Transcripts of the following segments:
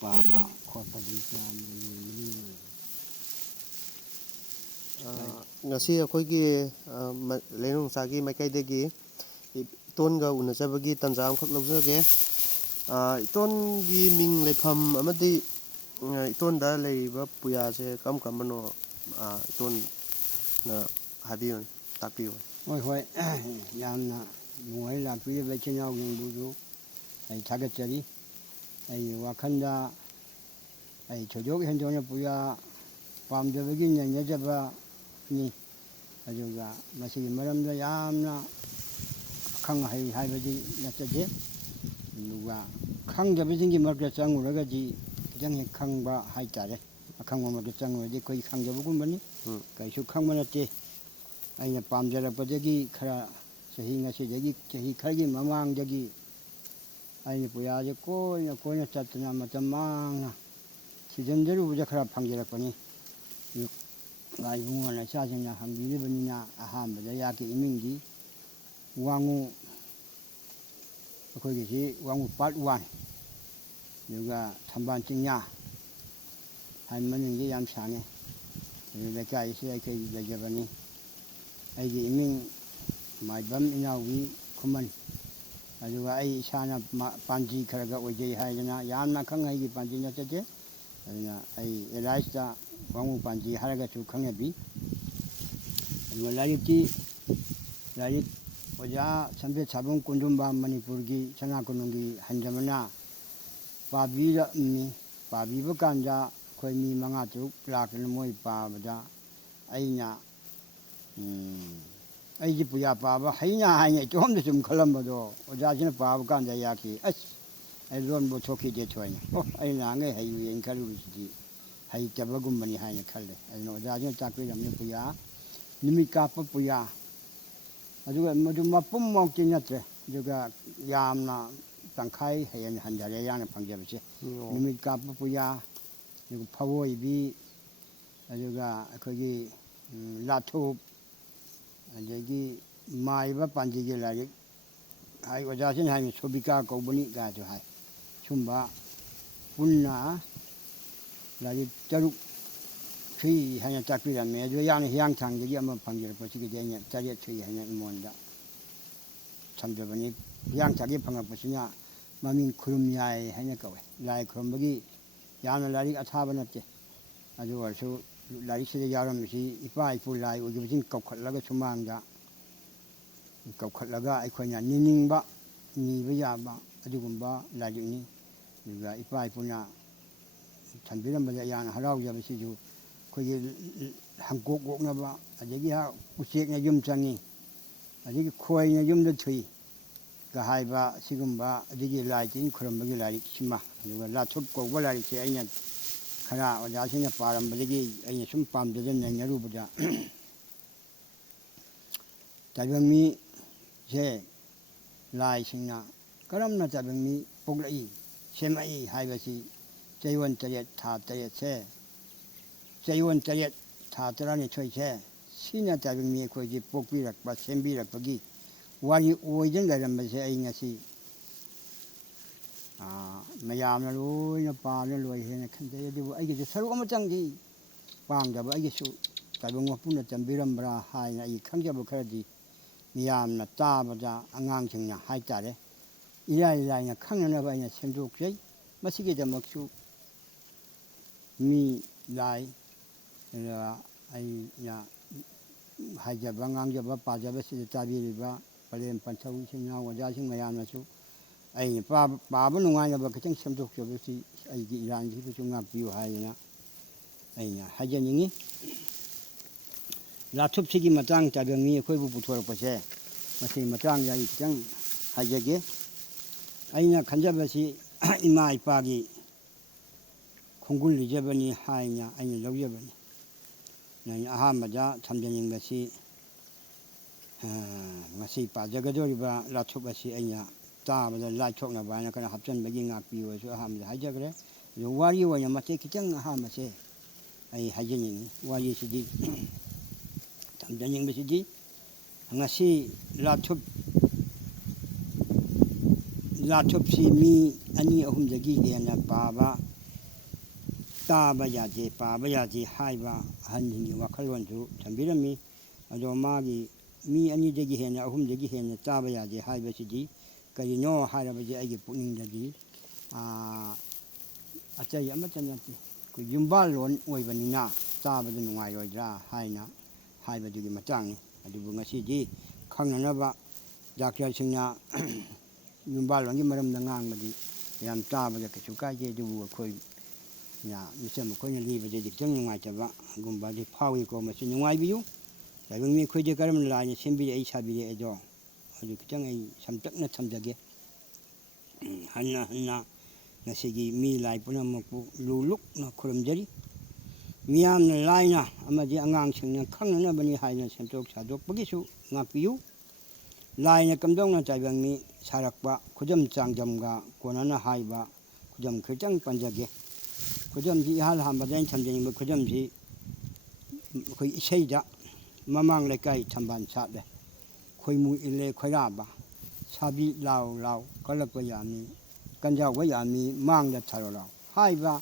ꯄꯥꯕ ꯈꯣꯠꯄꯗꯤ ꯌꯥꯝꯅ ꯌꯦꯡꯕꯅꯤ ꯉꯁꯤ ꯑꯩꯈꯣꯏꯒꯤ ꯂꯩꯅꯨꯡꯆꯥꯒꯤ ꯃꯥꯏꯀꯩꯗꯒꯤ ꯏꯇꯣꯟꯒ ꯎꯅꯖꯕꯒꯤ ꯇꯥꯟꯖꯥ ꯑꯃꯈꯛ ꯂꯧꯖꯒꯦ. ꯏꯇꯣꯟꯒꯤ ꯃꯤꯡ ꯂꯩꯐꯝ ꯑꯃꯗꯤ ꯏꯇꯣꯟꯗ ꯂꯩꯔꯤꯕ ꯄꯨꯌꯥꯁꯦ ꯀꯔꯝꯕꯅꯣ ꯏꯇꯣꯟꯅ ꯍꯥꯏꯕꯤꯌꯨ ꯇꯥꯛꯄꯤꯌꯨ. ꯍꯣꯏ ꯌꯥꯝꯅ ꯅꯨꯡꯉꯥꯏ ꯂꯥꯛꯄꯤꯔꯤꯕ ꯏꯆꯤꯜ ꯏꯅꯥꯎꯁꯤꯡꯕꯨꯁꯨ ꯑꯩ ꯊꯥꯒꯠꯆꯔꯤ. ꯑꯩꯒꯤ ꯋꯥꯈꯜꯗ ꯑꯩ ꯊꯣꯏꯗꯣꯛ ꯍꯦꯟꯗꯣꯛꯅ ꯄꯨꯌꯥ ꯄꯥꯝꯖꯕꯒꯤ ꯅꯩꯅꯖꯕꯅꯤ. ꯑꯗꯨꯒ ꯃꯁꯤꯒꯤ ꯃꯔꯝꯗ ꯌꯥꯝꯅ ꯑꯈꯪ ꯑꯍꯩ ꯍꯥꯏꯕꯗꯤ ꯅꯠꯆꯗꯦ. ꯑꯗꯨꯒ ꯈꯪꯗꯕꯁꯤꯡꯒꯤ ꯃꯔꯛꯇ ꯆꯪꯉꯨꯔꯒꯗꯤ ꯈꯤꯇꯪ ꯍꯦꯛ ꯈꯪꯕ ꯍꯥꯏꯇꯥꯔꯦ. ꯑꯈꯪꯕ ꯃꯔꯛꯇ ꯆꯪꯉꯨꯔꯗꯤ ꯑꯩꯈꯣꯏ ꯈꯪꯖꯕꯒꯨꯝꯕꯅꯤ. ꯀꯩꯁꯨ ꯈꯪꯕ ꯅꯠꯇꯦ. ꯑꯩꯅ ꯄꯥꯝꯖꯔꯛꯄꯗꯒꯤ ꯈꯔ ꯉꯁꯤꯗꯒꯤ ꯆꯍꯤ ꯈꯔꯒꯤ ꯃꯃꯥꯡꯗꯒꯤ ꯑꯩꯅ ꯄꯨꯌꯥꯁꯦ ꯀꯣꯏꯅ ꯆꯠꯇꯅ ꯃꯇꯝ ꯃꯥꯡꯅ ꯊꯤꯖꯤꯟꯖꯔꯨꯕꯗ ꯈꯔ ꯐꯪꯖꯔꯛꯄꯅꯤ. ꯏꯕꯨꯡꯉꯣꯅ ꯏꯆꯥꯁꯤꯡꯅ ꯍꯪꯕꯤꯔꯤꯕꯅꯤꯅ ꯑꯍꯥꯟꯕꯗ ꯌꯥꯛꯀꯤ ꯏꯃꯤꯡꯗꯤ ꯋꯥꯡꯉꯨ, ꯑꯩꯈꯣꯏꯒꯤꯁꯤ ꯋꯥꯡꯉꯨ ꯄꯥꯔꯠ 1, ꯑꯗꯨꯒ ꯊꯝꯕꯥꯜ ꯆꯤꯡꯌꯥ ꯍꯥꯏ ꯃꯃꯤꯡꯁꯦ ꯌꯥꯝ ꯁꯥꯡꯉꯦ. ꯑꯗꯨ ꯂꯩꯀꯥꯏꯁꯤ ꯑꯩꯈꯣꯏ ꯂꯩꯖꯕꯅꯤ. ꯑꯩꯒꯤ ꯏꯃꯤꯡ ꯃꯥꯏꯕꯝ ꯏꯅꯥꯎꯕꯤ ꯈꯨꯃꯟ. ꯑꯗꯨꯒ ꯑꯩ ꯏꯁꯥꯅ ꯄꯥꯟꯖꯤ ꯈꯔ ꯑꯣꯏꯖꯩ ꯍꯥꯏꯗꯅ ꯌꯥꯝꯅ ꯑꯈꯪ ꯑꯍꯩꯒꯤ ꯄꯥꯟꯖꯤ ꯅꯠꯆꯗꯦ. ꯑꯗꯨꯅ ꯑꯩ ꯑꯦꯂꯥꯏꯁꯇ ꯋꯥꯡꯉꯨ ꯄꯥꯟꯖꯤ ꯍꯥꯏꯔꯒꯁꯨ ꯈꯪꯅꯕꯤ. ꯑꯗꯨꯒ ꯂꯥꯏꯔꯤꯛ ꯑꯣꯖꯥ ꯁꯝꯖꯦꯠꯁꯥꯕꯝ ꯀꯨꯟꯗꯨꯝꯕ ꯃꯅꯤꯄꯨꯔꯒꯤ ꯁꯅꯥ ꯀꯣꯅꯨꯡꯒꯤ ꯍꯟꯖꯃꯅ ꯄꯥꯕꯤꯔꯝꯃꯤ. ꯄꯥꯕꯤꯕ ꯀꯥꯟꯗ ꯑꯩꯈꯣꯏ ꯃꯤ 5-6 ꯂꯥꯛꯇꯅ ꯃꯣꯏ ꯄꯥꯕꯗ ꯑꯩꯁꯤ ꯄꯨꯌꯥ ꯄꯥꯕ ꯍꯩꯅ ꯍꯥꯏꯅ ꯏꯇꯣꯝꯗ ꯁꯨꯝ ꯈꯜꯂꯝꯕꯗꯣ ꯑꯣꯖꯥꯁꯤꯅ ꯄꯥꯕ ꯀꯥꯟꯗ ꯌꯥꯈꯤ. ꯑꯩ ꯂꯣꯟꯕꯨ ꯊꯣꯛꯈꯤꯗꯦ ꯊꯣꯏꯅ. ꯑꯩ ꯅꯍꯥꯟꯈꯩ ꯍꯩꯔꯨꯌꯦꯅ ꯈꯜꯂꯨꯕꯁꯤꯗꯤ ꯍꯩꯇꯕꯒꯨꯝꯕꯅꯤ ꯍꯥꯏꯅ ꯈꯜꯂꯦ. ꯑꯗꯨꯅ ꯑꯣꯖꯥꯁꯤꯅ ꯇꯥꯛꯄꯤꯔꯝꯃꯤ ꯄꯨꯌꯥ, ꯅꯨꯃꯤꯠ ꯀꯥꯞꯄ ꯄꯨꯌꯥ. ꯑꯗꯨꯒ ꯃꯗꯨ ꯃꯄꯨꯝꯃꯛꯇꯤ ꯅꯠꯇ꯭ꯔꯦ. ꯑꯗꯨꯒ ꯌꯥꯝꯅ ꯇꯪꯈꯥꯏ ꯍꯦꯟꯅ ꯍꯟꯊꯔꯦ ꯌꯥꯝꯅ ꯐꯪꯖꯕꯁꯦ. ꯅꯨꯃꯤꯠ ꯀꯥꯞꯄ ꯄꯨꯌꯥ, ꯑꯗꯨꯒ ꯐꯋꯣꯏꯕꯤ, ꯑꯗꯨꯒ ꯑꯩꯈꯣꯏꯒꯤ ꯂꯥꯊꯨꯞ, ꯑꯗꯒꯤ ꯃꯥꯏꯕ ꯄꯥꯟꯖꯤꯒꯤ ꯂꯥꯏꯔꯤꯛ ꯍꯥꯏ ꯑꯣꯖꯥꯁꯤꯅ ꯍꯥꯏꯅꯤ ꯁꯣꯕꯤꯀꯥ ꯀꯧꯕꯅꯤ ꯀꯥꯏꯁꯨ ꯍꯥꯏ. ꯁꯨꯝꯕ ꯄꯨꯟꯅ ꯂꯥꯏꯔꯤꯛ 6 ꯁꯨꯏ ꯍꯥꯏꯅ ꯇꯥꯛꯄꯤꯔꯝꯃꯦ. ꯑꯗꯨ ꯌꯥꯝꯅ ꯍꯤꯌꯥꯡꯊꯥꯡꯗꯒꯤ ꯑꯃ ꯐꯪꯖꯔꯛꯄꯁꯤꯒꯤꯗꯤ ꯑꯩꯅ 8 ꯁꯨꯏ ꯍꯥꯏꯅ ꯑꯩꯉꯣꯟꯗ ꯊꯝꯖꯕꯅꯤ. ꯍꯤꯌꯥꯡꯊꯥꯡꯗꯒꯤ ꯐꯪꯉꯛꯄꯁꯤꯅ ꯃꯃꯤꯡ ꯈꯨꯔꯨꯝꯌꯥꯏ ꯍꯥꯏꯅ ꯀꯧꯋꯦ. ꯂꯥꯏ ꯈꯨꯔꯨꯝꯕꯒꯤ ꯌꯥꯝꯅ ꯂꯥꯏꯔꯤꯛ ꯑꯊꯥꯕ ꯅꯠꯇꯦ. ꯑꯗꯨ ꯑꯣꯏꯔꯁꯨ ꯂꯥꯏꯔꯤꯛꯁꯤꯗ ꯌꯥꯎꯔꯝꯃꯤꯁꯤ ꯏꯄꯥ ꯏꯄꯨ ꯂꯥꯏ ꯑꯣꯏꯈꯤꯕꯁꯤꯡ ꯀꯧꯈꯠꯂꯒ ꯁꯨꯃꯥꯡꯗ ꯀꯧꯈꯠꯂꯒ ꯑꯩꯈꯣꯏꯅ ꯅꯤꯅꯤꯡꯕ ꯅꯤꯕ ꯌꯥꯕ ꯑꯗꯨꯒꯨꯝꯕ ꯂꯥꯏꯔꯤꯛꯅꯤ. ꯑꯗꯨꯒ ꯏꯄꯥ ꯏꯄꯨꯅ ꯊꯝꯕꯤꯔꯝꯕꯗ ꯌꯥꯝꯅ ꯍꯔꯥꯎꯖꯕꯁꯤꯁꯨ ꯑꯩꯈꯣꯏꯒꯤ ꯍꯪꯀꯣꯛ ꯀꯣꯛꯅꯕ, ꯑꯗꯒꯤ ꯎꯆꯦꯛꯅ ꯌꯨꯝ ꯆꯪꯉꯤ, ꯑꯗꯒꯤ ꯈꯣꯏꯅ ꯌꯨꯝꯗ ꯊꯨꯏꯒ ꯍꯥꯏꯕ ꯑꯁꯤꯒꯨꯝꯕ ꯑꯗꯒꯤ ꯂꯥꯏ ꯇꯤꯟ ꯈꯨꯔꯨꯝꯕꯒꯤ ꯂꯥꯏꯔꯤꯛꯁꯤꯃ, ꯑꯗꯨꯒ ꯂꯥꯊꯨꯞ ꯀꯧꯕ ꯂꯥꯏꯔꯤꯛꯁꯦ ꯑꯩꯅ ꯈꯔ ꯑꯣꯖꯥꯁꯤꯡꯅ ꯄꯥꯔꯝꯕꯗꯒꯤ ꯑꯩꯅ ꯁꯨꯝ ꯄꯥꯝꯖꯗꯅ ꯅꯩꯅꯔꯨꯕꯗ ꯇꯥꯏꯕꯪ ꯃꯤꯁꯦ ꯂꯥꯏꯁꯤꯡꯅ ꯀꯔꯝꯅ ꯇꯥꯏꯕꯪ ꯃꯤ ꯄꯣꯛꯂꯛꯏ, ꯁꯦꯝꯃꯛꯏ ꯍꯥꯏꯕꯁꯤ ꯆꯩꯌꯣꯜ 8 ꯊꯥ 8ꯁꯦ, ꯆꯩꯌꯣꯜ 8 ꯊꯥ 12ꯁꯦ ꯁꯤꯅ ꯇꯥꯏꯕꯪ ꯃꯤ ꯑꯩꯈꯣꯏꯁꯤ ꯄꯣꯛꯄꯤꯔꯛꯄ, ꯁꯦꯝꯕꯤꯔꯛꯄꯒꯤ ꯋꯥꯔꯤ ꯑꯣꯏꯗꯅ ꯂꯩꯔꯝꯕꯁꯦ ꯑꯩ ꯉꯁꯤ ꯃꯌꯥꯝꯅ ꯂꯣꯏꯅ ꯄꯥꯗꯅ ꯂꯣꯏꯈ꯭ꯔꯦꯅ ꯈꯟꯖꯩ. ꯑꯗꯨꯕꯨ ꯑꯩꯒꯤꯁꯨ ꯁꯔꯨꯛ ꯑꯃꯇꯪꯗꯤ ꯄꯥꯡꯗꯕ ꯑꯩꯒꯤꯁꯨ ꯇꯥꯏꯕꯪ ꯃꯄꯨꯅ ꯇꯝꯕꯤꯔꯝꯕ꯭ꯔꯥ ꯍꯥꯏꯅ ꯑꯩ ꯈꯪꯖꯕ ꯈꯔꯗꯤ ꯃꯤꯌꯥꯝꯅ ꯇꯥꯕꯗ ꯑꯉꯥꯡꯁꯤꯡꯅ ꯍꯥꯏꯇꯥꯔꯦ ꯏꯔꯥꯏ ꯂꯥꯏꯅ ꯈꯪꯅꯅꯕ ꯑꯩꯅ ꯁꯦꯝꯗꯣꯛꯆꯩ. ꯃꯁꯤꯒꯤꯗꯃꯛꯁꯨ ꯃꯤ ꯂꯥꯏ ꯑꯩꯅ ꯍꯥꯏꯖꯕ ꯉꯥꯡꯖꯕ ꯄꯥꯖꯕꯁꯤꯗ ꯇꯥꯕꯤꯔꯤꯕ ꯄꯂꯦꯝ ꯄꯟꯊꯧ ꯏꯆꯤꯟ ꯏꯅꯥꯎ ꯑꯣꯖꯥꯁꯤꯡ ꯃꯌꯥꯝꯅꯁꯨ ꯑꯩꯅ ꯄꯥꯕ ꯅꯨꯡꯉꯥꯏꯅꯕ ꯈꯤꯇꯪ ꯁꯦꯝꯗꯣꯛꯆꯕꯁꯤ ꯑꯩꯒꯤ ꯏꯔꯥꯟꯁꯤꯕꯨꯁꯨ ꯉꯥꯛꯄꯤꯌꯨ ꯍꯥꯏꯗꯅ ꯑꯩꯅ ꯍꯥꯏꯖꯅꯤꯡꯉꯤ. ꯂꯥꯊꯨꯞꯁꯤꯒꯤ ꯃꯇꯥꯡ ꯇꯥꯏꯕꯪ ꯃꯤ ꯑꯩꯈꯣꯏꯕꯨ ꯄꯨꯊꯣꯔꯛꯄꯁꯦ ꯃꯁꯤꯒꯤ ꯃꯇꯥꯡꯗ ꯑꯩ ꯈꯤꯇꯪ ꯍꯥꯏꯖꯒꯦ. ꯑꯩꯅ ꯈꯟꯖꯕꯁꯤ ꯏꯃꯥ ꯏꯄꯥꯒꯤ ꯈꯣꯡꯒꯨꯜ ꯂꯤꯖꯕꯅꯤ ꯍꯥꯏꯅ ꯑꯩꯅ ꯂꯧꯖꯕꯅꯤ. ꯑꯩꯅ ꯑꯍꯥꯟꯕꯗ ꯊꯝꯖꯅꯤꯡꯕꯁꯤ ꯉꯁꯤ ꯄꯥꯖꯒꯗꯧꯔꯤꯕ ꯂꯥꯊꯨꯞ ꯑꯁꯤ ꯑꯩꯅ ꯇꯥꯕꯗ ꯂꯥꯏꯊꯣꯛꯅꯕ ꯍꯥꯏꯅ ꯈꯔ ꯍꯥꯞꯆꯤꯟꯕꯒꯤ ꯉꯥꯛꯄꯤꯌꯨꯁꯨ ꯑꯍꯥꯟꯕꯗ ꯍꯥꯏꯖꯈ꯭ꯔꯦ. ꯑꯗꯨ ꯋꯥꯔꯤ ꯑꯣꯏꯅ ꯃꯇꯦꯛ ꯈꯤꯇꯪ ꯑꯍꯥꯟꯕꯁꯦ ꯑꯩ ꯍꯥꯏꯖꯅꯤꯡꯉꯤ. ꯋꯥꯔꯤꯁꯤꯗꯤ ꯊꯝꯖꯅꯤꯡꯕꯁꯤꯗꯤ ꯉꯁꯤ ꯂꯥꯊꯨꯞꯁꯤ ꯃꯤ 2-3ꯗꯒꯤ ꯍꯦꯟꯅ ꯄꯥꯕ ꯇꯥꯕ ꯌꯥꯗꯦ ꯄꯥꯕ ꯌꯥꯗꯦ ꯍꯥꯏꯕ ꯑꯍꯟꯁꯤꯡꯒꯤ ꯋꯥꯈꯜꯂꯣꯟꯁꯨ ꯊꯝꯕꯤꯔꯝꯃꯤ ꯑꯗꯣ ꯃꯥꯒꯤ ꯃꯤ ꯑꯅꯤꯗꯒꯤ ꯍꯦꯟꯅ ꯑꯍꯨꯝꯗꯒꯤ ꯍꯦꯟꯅ ꯇꯥꯕ ꯌꯥꯗꯦ ꯍꯥꯏꯕꯁꯤꯗꯤ ꯀꯔꯤꯅꯣ ꯍꯥꯏꯔꯕꯗꯤ ꯑꯩꯒꯤ ꯄꯨꯛꯅꯤꯡꯗꯗꯤ ꯑꯇꯩ ꯑꯃꯠꯇ ꯅꯠꯇꯦ ꯑꯩꯈꯣꯏ ꯌꯨꯝꯕꯥꯜꯂꯣꯟ ꯑꯣꯏꯕꯅꯤꯅ ꯇꯥꯕꯗ ꯅꯨꯡꯉꯥꯏꯔꯣꯏꯗ꯭ꯔꯥ ꯍꯥꯏꯅ ꯍꯥꯏꯕꯗꯨꯒꯤ ꯃꯇꯥꯡꯅꯤ ꯑꯗꯨꯕꯨ ꯉꯁꯤꯗꯤ ꯈꯪꯅꯅꯕ ꯗꯥꯛꯇꯔꯁꯤꯡꯅ ꯌꯨꯝꯕꯥꯜꯂꯣꯟꯒꯤ ꯃꯔꯝꯗ ꯉꯥꯡꯕꯗꯤ ꯌꯥꯝ ꯇꯥꯕꯗ ꯀꯩꯁꯨ ꯀꯥꯏꯗꯦ ꯑꯗꯨꯕꯨ ꯑꯩꯈꯣꯏ ꯃꯤꯆꯝ ꯑꯩꯈꯣꯏꯅ ꯂꯤꯕꯗꯗꯤ ꯈꯤꯇꯪ ꯅꯨꯡꯉꯥꯏꯇꯕꯒꯨꯝꯕꯗꯤ ꯐꯥꯎꯏꯀꯣ ꯃꯁꯤ ꯅꯨꯡꯉꯥꯏꯕꯤꯌꯨ ꯇꯥꯏꯕꯪ ꯃꯤ ꯑꯩꯈꯣꯏꯗꯤ ꯀꯔꯝꯅ ꯂꯥꯏꯅ ꯁꯦꯝꯕꯤꯔꯛꯏ ꯁꯥꯕꯤꯔꯛꯏꯗꯣ ꯑꯗꯨ ꯈꯤꯇꯪ ꯑꯩ ꯁꯝꯇꯛꯅ ꯊꯝꯖꯒꯦ ꯍꯟꯅ ꯍꯟꯅ ꯉꯁꯤꯒꯤ ꯃꯤ ꯂꯥꯏ ꯄꯨꯝꯅꯃꯛꯄꯨ ꯂꯨ ꯂꯨꯛꯅ ꯈꯨꯔꯨꯝꯖꯔꯤ ꯃꯤꯌꯥꯝꯅ ꯂꯥꯏꯅ ꯑꯃꯗꯤ ꯑꯉꯥꯡꯁꯤꯡꯅ ꯈꯪꯅꯅꯕꯅꯤ ꯍꯥꯏꯅ ꯁꯦꯝꯗꯣꯛ ꯁꯥꯗꯣꯛꯄꯒꯤꯁꯨ ꯉꯥꯛꯄꯤꯌꯨ ꯂꯥꯏꯅ ꯀꯝꯗꯧꯅ ꯇꯥꯏꯕꯪ ꯃꯤ ꯁꯥꯔꯛꯄ ꯈꯨꯗꯝ ꯆꯥꯡꯗꯝꯒ ꯀꯣꯟꯅꯅ ꯍꯥꯏꯕ ꯈꯨꯗꯝ ꯈꯤꯇꯪ ꯄꯟꯖꯒꯦ ꯈꯨꯗꯝꯁꯤ ꯏꯍꯥꯟ ꯍꯥꯟꯕꯗ ꯑꯩꯅ ꯊꯝꯖꯅꯤꯡꯕ ꯈꯨꯗꯝꯁꯤ ꯑꯩꯈꯣꯏ ꯏꯁꯩꯗ ꯃꯃꯥꯡ ꯂꯩꯀꯥꯏ ꯊꯝꯕꯥꯜ ꯁꯥꯠꯂꯦ ꯈꯣꯏꯃꯨ ꯏꯜꯂꯦ ꯈꯣꯏꯔꯥꯕ ꯁꯥꯕꯤ ꯂꯥꯎ ꯂꯥꯎ ꯀꯜꯂꯛꯄ ꯌꯥꯝꯃꯤ ꯀꯟꯖꯥꯎꯕ ꯌꯥꯝꯃꯤ ꯃꯥꯡꯗ ꯊꯥꯔꯣ ꯂꯥꯎ ꯍꯥꯏꯕ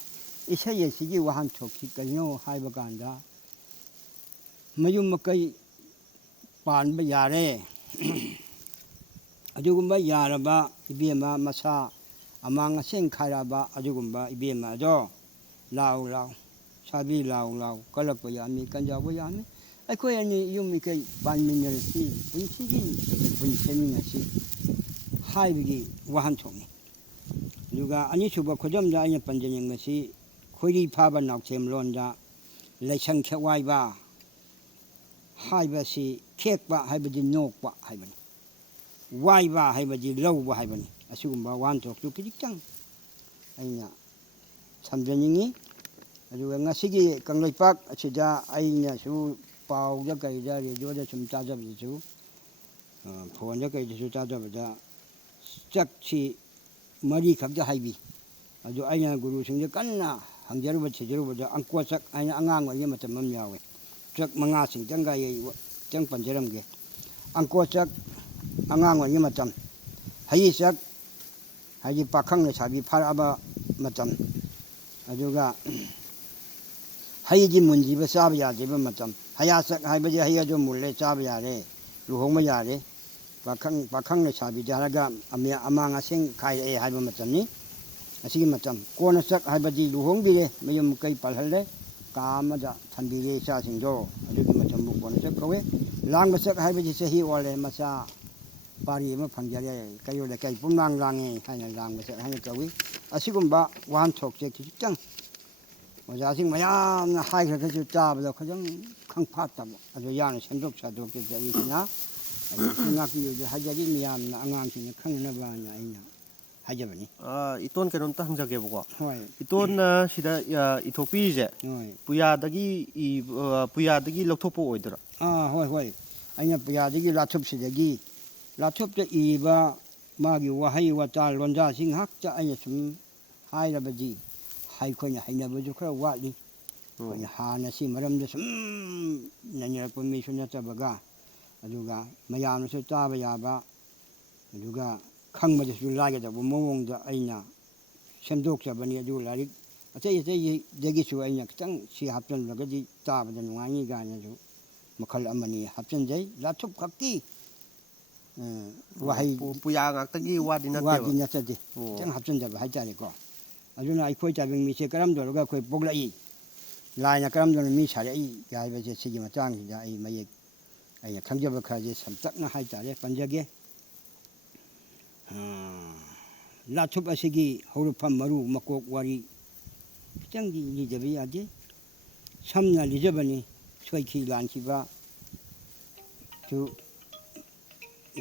ꯏꯁꯩ ꯑꯁꯤꯒꯤ ꯋꯥꯍꯟꯊꯣꯛꯁꯤ ꯀꯔꯤꯅꯣ ꯍꯥꯏꯕ ꯀꯥꯟꯗ ꯃꯌꯨꯝ ꯃꯀꯩ ꯄꯥꯟꯕ ꯌꯥꯔꯦ ꯑꯗꯨꯒꯨꯝꯕ ꯌꯥꯔꯕ ꯏꯕꯦꯝꯃ ꯃꯁꯥ ꯑꯃꯥꯡ ꯑꯁꯦꯡ ꯈꯥꯏꯔꯕ ꯑꯗꯨꯒꯨꯝꯕ ꯏꯕꯦꯝꯃ ꯑꯗꯣ ꯂꯥꯎ ꯂꯥꯎ ꯁꯥꯕꯤ ꯂꯥꯎ ꯂꯥꯎ ꯀꯜꯂꯛꯄ ꯌꯥꯝꯃꯤ ꯀꯟꯖꯥꯎꯕ ꯌꯥꯝꯃꯤ ꯑꯩꯈꯣꯏ ꯑꯅꯤ ꯌꯨꯝ ꯏꯀꯩ ꯄꯥꯟꯃꯤꯟꯅꯔꯁꯤ ꯄꯨꯟꯁꯤꯒꯤ ꯄꯨꯟ ꯁꯦꯝꯃꯤꯟꯅꯁꯤ ꯍꯥꯏꯕꯒꯤ ꯋꯥꯍꯟꯊꯣꯛꯅꯤ ꯑꯗꯨꯒ ꯑꯅꯤꯁꯨꯕ ꯈꯨꯗꯝꯗ ꯑꯩꯅ ꯄꯟꯖꯅꯤꯡꯕꯁꯤ ꯈꯣꯏꯔꯤ ꯐꯥꯕ ꯅꯥꯎꯊꯦꯝꯂꯣꯟꯗ ꯂꯩꯁꯪ ꯈꯦꯛꯋꯥꯏꯕ ꯍꯥꯏꯕꯁꯤ ꯈꯦꯛꯄ ꯍꯥꯏꯕꯗꯤ ꯅꯣꯛꯄ ꯍꯥꯏꯕꯅꯤ ꯋꯥꯏꯕ ꯍꯥꯏꯕꯗꯤ ꯂꯧꯕ ꯍꯥꯏꯕꯅꯤ ꯑꯁꯤꯒꯨꯝꯕ ꯋꯥꯍꯟꯊꯣꯛꯇꯨ ꯈꯤꯖꯤꯛꯇꯪ ꯑꯩꯅ ꯊꯝꯖꯅꯤꯡꯉꯤ ꯑꯗꯨꯒ ꯉꯁꯤꯒꯤ ꯀꯪꯂꯩꯄꯥꯛ ꯑꯁꯤꯗ ꯑꯩꯅꯁꯨ ꯄꯥꯎꯗ ꯀꯩꯗ ꯔꯦꯗꯤꯑꯣꯗ ꯁꯨꯝ ꯇꯥꯖꯕꯗꯁꯨ ꯐꯣꯟꯗ ꯀꯩꯗꯁꯨ ꯇꯥꯖꯕꯗ ꯆꯛꯁꯤ ꯃꯔꯤꯈꯛꯇ ꯍꯥꯏꯕꯤ ꯑꯗꯨ ꯑꯩꯅ ꯒꯨꯔꯨꯁꯤꯡꯗ ꯀꯟꯅ ꯍꯪꯖꯔꯨꯕ ꯊꯤꯖꯔꯨꯕꯗ ꯑꯪꯀꯣꯆꯛ ꯍꯥꯏꯅ ꯑꯉꯥꯡ ꯑꯣꯏꯔꯤꯉꯩ ꯃꯇꯝ ꯑꯃ ꯌꯥꯎꯋꯦ ꯆꯛ ꯃꯉꯥꯁꯤꯡꯇꯪꯒ ꯑꯩ ꯈꯤꯇꯪ ꯄꯟꯖꯔꯝꯒꯦ ꯑꯪꯀꯣꯆꯛ ꯑꯉꯥꯡ ꯑꯣꯏꯔꯤꯉꯩ ꯃꯇꯝ ꯍꯩꯆꯛ ꯍꯥꯏꯗꯤ ꯄꯥꯈꯪ ꯂꯩꯁꯥꯕꯤ ꯐꯥꯔꯛꯑꯕ ꯃꯇꯝ ꯑꯗꯨꯒ ꯍꯩꯒꯤ ꯃꯨꯟꯖꯤꯕ ꯆꯥꯕ ꯌꯥꯗ꯭ꯔꯤꯕ ꯃꯇꯝ ꯍꯌꯥꯆꯛ ꯍꯥꯏꯕꯗꯤ ꯍꯩ ꯑꯗꯨ ꯃꯨꯜꯂꯦ ꯆꯥꯕ ꯌꯥꯔꯦ ꯂꯨꯍꯣꯡꯕ ꯌꯥꯔꯦ ꯄꯥꯈꯪ ꯂꯩꯁꯥꯕꯤꯗ ꯍꯥꯏꯔꯒ ꯑꯃꯥꯡ ꯑꯁꯦꯡ ꯈꯥꯏꯔꯛꯑꯦ ꯍꯥꯏꯕ ꯃꯇꯝꯅꯤ ꯑꯁꯤꯒꯤ ꯃꯇꯝ ꯀꯣꯟꯅꯆꯛ ꯍꯥꯏꯕꯗꯤ ꯂꯨꯍꯣꯡꯕꯤꯔꯦ ꯃꯌꯨꯝ ꯀꯩ ꯄꯥꯜꯍꯜꯂꯦ ꯀꯥ ꯑꯃꯗ ꯊꯝꯕꯤꯔꯦ ꯏꯆꯥꯁꯤꯡꯗꯣ ꯑꯗꯨꯒꯤ ꯃꯇꯝꯕꯨ ꯀꯣꯟꯅꯆꯛ ꯀꯧꯋꯦ ꯂꯥꯡꯕꯆꯛ ꯍꯥꯏꯕꯗꯤ ꯆꯍꯤ ꯑꯣꯜꯂꯦ ꯃꯆꯥ ꯄꯥꯔꯤ ꯑꯃ ꯐꯪꯖꯔꯦ ꯀꯩꯔꯣꯜ ꯂꯩꯀꯥꯏ ꯄꯨꯝꯅꯥꯡ ꯂꯥꯡꯉꯦ ꯍꯥꯏꯅ ꯂꯥꯡꯕꯆꯛ ꯍꯥꯏꯅ ꯀꯧꯏ ꯑꯁꯤꯒꯨꯝꯕ ꯋꯥꯍꯟꯊꯣꯛꯁꯦ ꯈꯤꯖꯤꯛꯇꯪ ꯑꯣꯖꯥꯁꯤꯡ ꯃꯌꯥꯝꯅ ꯍꯥꯏꯈ꯭ꯔꯒꯁꯨ ꯇꯥꯕꯗ ꯈꯤꯇꯪ ꯈꯪꯐꯥꯠꯇꯕ ꯑꯗꯨ ꯌꯥꯝꯅ ꯁꯦꯝꯗꯣꯛ ꯁꯥꯗꯣꯛꯀꯦ ꯆꯠꯂꯤꯁꯤꯅ ꯑꯩꯅ ꯁꯤ ꯉꯥꯛꯄꯤꯌꯨꯁꯦ ꯍꯥꯏꯖꯔꯤ ꯃꯤꯌꯥꯝꯅ ꯑꯉꯥꯡꯁꯤꯡꯅ ꯈꯪꯅꯅꯕꯅ ꯑꯩꯅ ꯍꯥꯏꯖꯕꯅꯤ ꯏꯇꯣꯟ ꯀꯩꯅꯣꯝꯇ ꯍꯪꯖꯒꯦꯕꯀꯣ ꯍꯣꯏ ꯏꯇꯣꯟꯅ ꯁꯤꯗ ꯏꯊꯣꯛꯄꯤꯔꯤꯁꯦ ꯍꯣꯏ ꯄꯨꯌꯥꯗꯒꯤ ꯂꯧꯊꯣꯛꯄ ꯑꯣꯏꯗꯣꯏꯔꯥ ꯍꯣꯏ ꯍꯣꯏ ꯑꯩꯅ ꯄꯨꯌꯥꯗꯒꯤ ꯂꯥꯊꯨꯞꯇ ꯏꯔꯤꯕ ꯃꯥꯒꯤ ꯋꯥꯍꯩ ꯋꯥꯇꯥ ꯂꯣꯟꯖꯥꯁꯤ ꯉꯥꯏꯍꯥꯛꯇ ꯑꯩꯅ ꯁꯨꯝ ꯍꯥꯏꯔꯕꯗꯤ ꯑꯩꯈꯣꯏꯅ ꯍꯩꯅꯕꯁꯨ ꯈꯔ ꯋꯥꯠꯂꯤ ꯑꯩꯈꯣꯏꯅ ꯍꯥꯟꯅ ꯁꯤ ꯃꯔꯝꯗ ꯁꯨꯝ ꯅꯩꯅꯔꯛꯄ ꯃꯤꯁꯨ ꯅꯠꯇꯕꯒ ꯑꯗꯨꯒ ꯃꯌꯥꯝꯅꯁꯨ ꯇꯥꯕ ꯌꯥꯕ ꯑꯗꯨꯒ ꯈꯪꯕꯗꯁꯨ ꯂꯥꯏꯒꯗꯕ ꯃꯑꯣꯡꯗ ꯑꯩꯅ ꯁꯦꯝꯗꯣꯛꯆꯕꯅꯤ ꯑꯗꯨꯒ ꯂꯥꯏꯔꯤꯛ ꯑꯇꯩꯗꯒꯤꯁꯨ ꯑꯩꯅ ꯈꯤꯇꯪ ꯁꯤ ꯍꯥꯞꯆꯤꯟꯂꯒꯗꯤ ꯇꯥꯕꯗ ꯅꯨꯡꯉꯥꯏꯅꯤ ꯀꯥꯏꯅꯁꯨ ꯃꯈꯜ ꯑꯃꯅꯤ ꯍꯥꯞꯆꯤꯟꯖꯩ ꯂꯥꯊꯨꯞ ꯈꯛꯀꯤ ꯋꯥꯍꯩ ꯄꯨꯌꯥ ꯉꯥꯛꯇꯒꯤ ꯋꯥꯗꯤ ꯅꯠꯇꯦꯕ ꯋꯥꯗꯤ ꯅꯠꯆꯗꯦ ꯈꯤꯇꯪ ꯍꯥꯞꯆꯤꯟꯖꯕ ꯍꯥꯏꯇꯥꯔꯦꯀꯣ ꯑꯗꯨꯅ ꯑꯩꯈꯣꯏ ꯇꯥꯏꯕꯪ ꯃꯤꯁꯦ ꯀꯔꯝ ꯇꯧꯔꯒ ꯑꯩꯈꯣꯏ ꯄꯣꯛꯂꯛꯏ ꯂꯥꯏꯅ ꯀꯔꯝ ꯇꯧꯅ ꯃꯤ ꯁꯥꯔꯛꯏ ꯍꯥꯏꯕꯁꯦ ꯁꯤꯒꯤ ꯃꯇꯥꯡꯁꯤꯗ ꯑꯩꯅ ꯈꯪꯖꯕ ꯈꯔꯁꯦ ꯁꯝꯇꯛꯅ ꯍꯥꯏꯇꯥꯔꯦ ꯄꯟꯖꯒꯦ ꯂꯥꯊꯨꯞ ꯑꯁꯤꯒꯤ ꯍꯧꯔꯛꯐꯝ ꯃꯔꯨ ꯃꯀꯣꯛ ꯋꯥꯔꯤ ꯈꯤꯇꯪꯗꯤ ꯂꯤꯗꯕ ꯌꯥꯗꯦ ꯁꯝꯅ ꯂꯤꯖꯕꯅꯤ ꯁꯣꯏꯈꯤ ꯂꯥꯟꯈꯤꯕꯁꯨ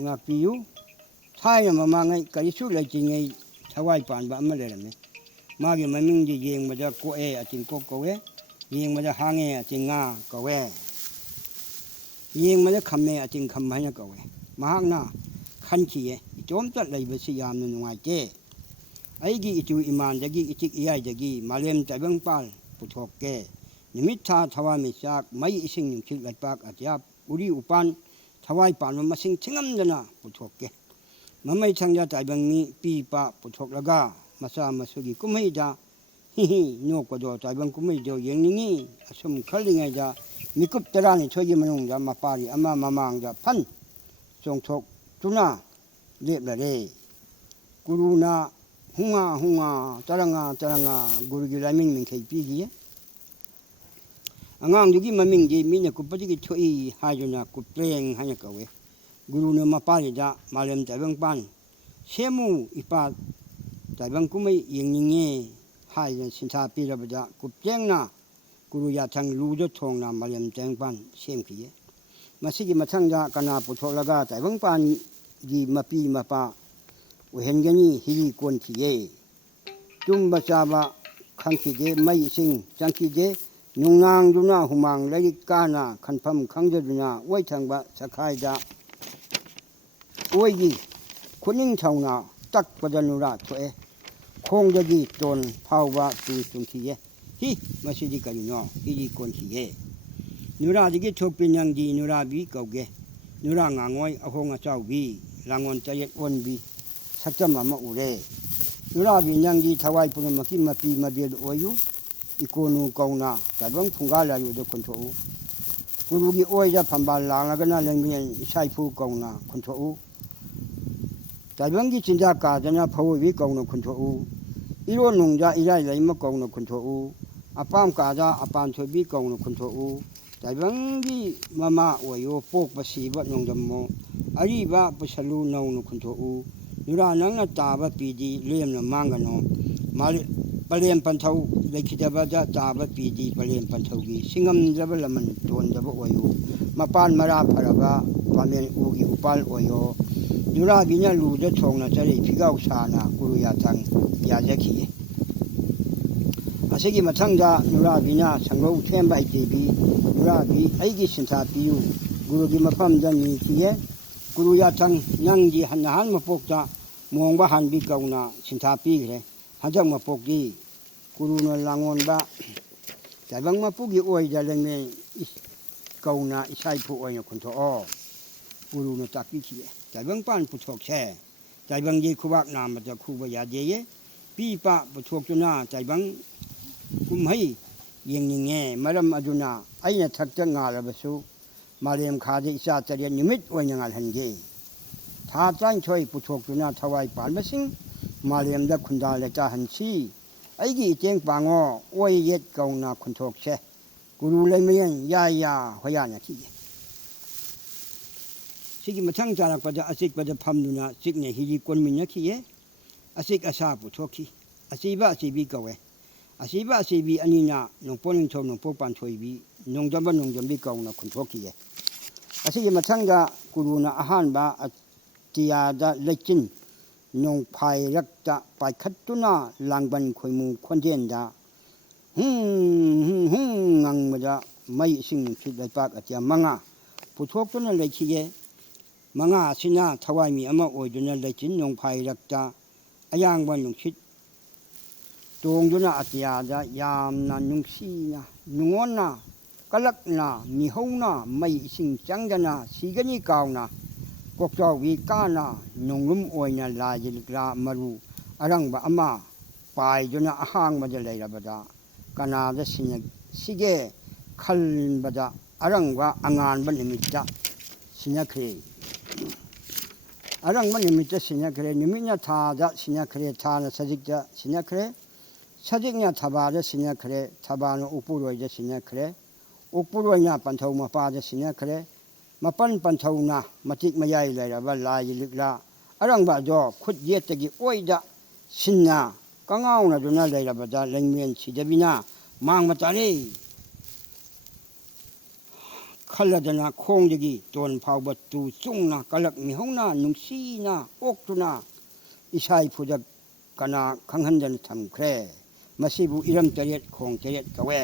ꯉꯥꯛꯄꯤꯌꯨ ꯊꯥꯏꯅ ꯃꯃꯥꯡꯉꯩ ꯀꯔꯤꯁꯨ ꯂꯩꯇ꯭ꯔꯤꯉꯩ ꯊꯋꯥꯏ ꯄꯥꯟꯕ ꯑꯃ ꯂꯩꯔꯝꯃꯤ ꯃꯥꯒꯤ ꯃꯃꯤꯡꯗꯤ ꯌꯦꯡꯕꯗ ꯀꯣꯛꯑꯦ ꯑꯆꯤꯡꯀꯣꯛ ꯀꯧꯋꯦ ꯌꯦꯡꯕꯗ ꯍꯥꯡꯉꯦ ꯑꯆꯤꯡꯉꯥ ꯀꯧꯋꯦ ꯌꯦꯡꯕꯗ ꯈꯝꯃꯦ ꯑꯆꯤꯡꯈꯝ ꯍꯥꯏꯅ ꯀꯧꯋꯦ ꯃꯍꯥꯛꯅ ꯈꯟꯈꯤꯌꯦ ꯏꯇꯣꯝꯇ ꯂꯩꯕꯁꯤ ꯌꯥꯝꯅ ꯅꯨꯡꯉꯥꯏꯇꯦ ꯑꯩꯒꯤ ꯏꯇꯨ ꯏꯃꯥꯟꯗꯒꯤ ꯏꯆꯤꯛ ꯏꯌꯥꯏꯗꯒꯤ ꯃꯥꯂꯦꯝ ꯇꯥꯏꯕꯪꯄꯥꯜ ꯄꯨꯊꯣꯛꯀꯦ ꯅꯨꯃꯤꯠ ꯊꯥ ꯊꯋꯥꯟꯃꯤꯆꯥꯛ ꯃꯩ ꯏꯁꯤꯡ ꯅꯨꯡꯁꯤꯠ ꯂꯩꯄꯥꯛ ꯑꯇꯤꯌꯥ ꯎꯔꯤ ꯎꯄꯥꯟ ꯊꯋꯥꯏ ꯄꯥꯟꯕ ꯃꯁꯤꯡ ꯊꯤꯉꯝꯗꯅ ꯄꯨꯊꯣꯛꯀꯦ ꯃꯃꯩ ꯊꯪꯗ ꯇꯥꯏꯕꯪ ꯃꯤ ꯄꯤ ꯄꯥ ꯄꯨꯊꯣꯛꯂꯒ ꯃꯆꯥ ꯃꯁꯨꯒꯤ ꯀꯨꯝꯍꯩꯗ 히히 노고도 짧은 꿈이도 영능이 숨 걸링에자 미급 때라니 저기 문용자 마파리 아마 마망자 판 종촉 주나 랩라레 구루나 홍아 따랑아 구르기 라밍밍 케이피기에 안강두기 마밍지 미네 쿠빠지기 초이 하주나 쿠프랭 하냐까왜 구루는 마파리자 말렘 대병반 세무 이빠 대병꿈의 영능에 하이는 신사 비라보자 굽쟁나 구루야창 루저통나 말렘 대병반 셈기에 마시기 마창자 가나 부토라가 대병반기 마피 마파 우현견이 희리 꼰기에 tumbaca바 칸키제 마이싱 장키제 뇽낭주나 후망 레리까나 칸팜 강저주나 와이창바 사카이자 오이기 군인차우나 딱 버전누라 토에 콩저기 돈 파우바 두숨키에 히 마시디까지노 희리 꼰기에 누라디기 촉빈양디 누라비 거게 누라강와이 아홍아 짜우비 랑원 짜옛 원비 사점마마 우레 누라비 냥디 타와이 puno maki mapi mabied oyu ikonu kauna tabang phungala yu de kontro gurugi oya phamba langa gana lengyen saifu kauna kontro tabang gi chinja ka jana phawi kauna kontro iro nungja irai laima kauna kontro apam ka ja apan thobi kauna kontro tabang gi mama oyo pok pasiba nongdammo ariba pasalu naunu kontro 누라 낭나 따바 비디 렘나 망가노 말 발렘 판타우 레키다바자 따바 비디 발렘 판타우기 싱감잡을라만 돈잡아 오요 마판 마라 파라바 발렘 우기 우팔 오요 누라 기냐 루저 총나 자리 비가우 사나 구루야탕 야자키 아세기 마창자 누라 기냐 상고 템바이 비비 누라 비 아이기 신사 비유 구루기 마팜자 미키에 구루야탕 냥지 한한 마폭자 muang ba han bi kauna sinta pi gre hajang ma pokgi kuruna langon ba tabang ma pugi oi da lengme kauna isai pu oi kunto o kuruna takpi chi tabang pan puthok che tabang ji khubak nam ma khu ba ya je ye pi pa puthok tuna tabang kumhai yengninge maram aduna aina thakta ngala basu marem khade isa tare nimit oi ngal hange 다 짱초이 부족주나 타와이 발마싱 말렘다 군달레자 한시 아이기 땡방어 오이옛 가우나 군톡체 구루레면 야야 호야냐키 시기 마창 자락바자 아식바자 팜누나 식네 히리 꼰미냐키에 아식 아사 부족키 아시바 아시비 가웨 아시바 아시비 아니냐 농포는 총 농포반 초이비 농점바 농점비 가우나 군톡키에 아시기 마창자 구루나 아한바 tiada lechin nong phai rakta paikhatuna langban khoimu khonjenda ngangmada mai sing chidaipak atia manga puthokuna lechiye manga sina thawai mi ama oiduna lechin nong phai rakta ayangba nungsit tongduna atiada yamna nungsina nungona kalakna mihona mai sing changdana sigani kauna kokchawi kana nongrum oina lajilikra maru arangba ama paiduna ahangba leirabada kanada sige khalbada arangba anganba nimitta sinakre arangba nimitta sinakre nimina thada sinakre thana sajikja sinakre sajiknya thabada sinakre thabana upuroija sinakre upuroina panthau mapada sinakre mapan panthau matik mayai lairaba lajilikla arangba do khut yetagi oida sinna kangauna duna lairabada lengmen sidabina mangmatare khalladana khongdagi ton phawba tu chungna kalak mihona nungsina oktuna isai phudak kana khanghandan thamkhre masibu iram taret khong taret kawe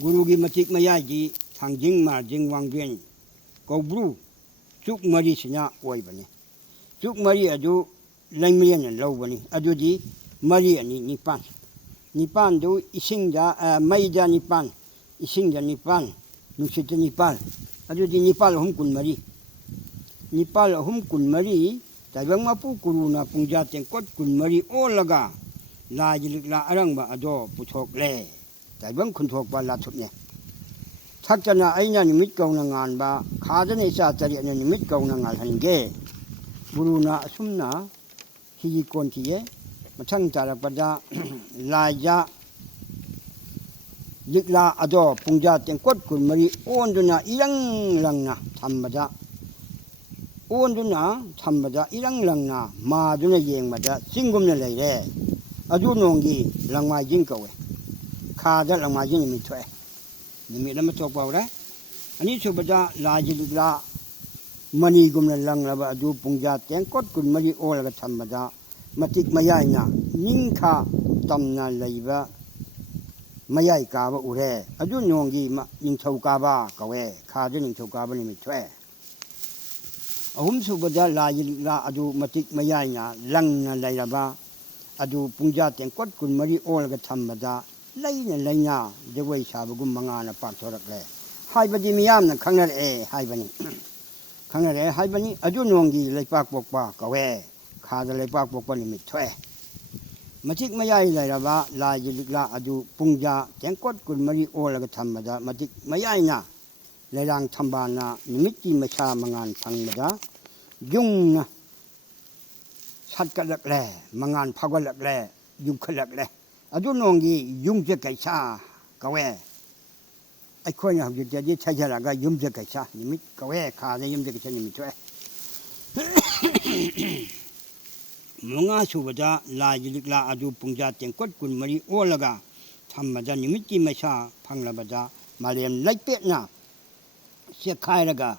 gurugi matik mayai gi Tangjing marjing wanggen kobru chuk mari sina oibane chuk mari adu lengmian lobani adu di mari ani nipan do isingda maida nipan isingda nipan nusita nipan adu di nipal humkun mari taibang mapu kuruna pungja tengkot kun mari olaga ลายลิกลาอรังบะอโดปุทกเล่แต่บังคุณทกบาลาทุบเนี่ยทักษณะไอ้นั่นนิมิตกองงานบะขาดในศาสตร์เรียนนิมิตกองงานหันเกบุรุณาสุมนาฮิจิกอนที่เยมาทั้งจารปดาลายยาลิกลาอโดปุงจาเต็งกดกุลมรีโอนดุนาอีรังลังนะธรรมดาโอนดุนาธรรมดาอีรังลังนะมาดุนาเยงมาดาสิงกุมเนี่ยเลยเร่อดูนงกีลังมาจิงเกวขาดลังมาจิงมีถ้วยนี่มีแล้วมาตกเปล่าเลยอันนี้สุบดาลาจิลิกลามันนี่กุมเนี่ยลังละบะดูปุงจาเต็งกดกุลมรีโอละธรรมดามาติกมาใหญ่นะนิ่งขาตำนาเลยบะไม่ใหญ่กาบอุเรอจุนงกีมายิงเท่ากาบากเวขาจะยิงเท่ากาบนี่มีถ้วยหุ่มสุบดาลาจิลิกลาอดูมาติกมาใหญ่นะลังนาเลยละบะอดูปุงจาเต็งกดกุลมรีโอละธรรมดาเลยเนี่ยเลยนะเดี๋ยวไว้ชาบกุมมังงานปากทอรักเลยให้บัดมียามนะขังนั่นให้บัดนี้ขังนั่นให้บัดนี้อจุนงกีเลยปากปกปากเวขาจะเลยปากปกปนี่มีถ้วยมาจิกไม่ใหญ่เลยละบะลายจิกลาอดูปุงจาเต็งกดกุลมรีโอละธรรมดามาจิกไม่ใหญ่นะเลยรังทำบานะนิมิตที่มาชามังงานพังมดายุ่งนะชัดกันหลักแหล่มังงานพักกันหลักแหล่ยุ่งกันหลักแหล่อดูนงกียุ่งจะไก่ชากะเวไอ้คนอย่างจะยิ่งใช้ละก็ยุ่งจะไก่ชานิมิตกะเวขาจะยุ่งจะไก่ชานิมิตช่วยมังงาสุบดาลายจิกลาอดูปุงจาเต็งกดกุลมรีโอละกาธรรมดานิมิตที่ไม่ชาพังละบดามาเรียนไล่เป็ดนะเสียขายละกา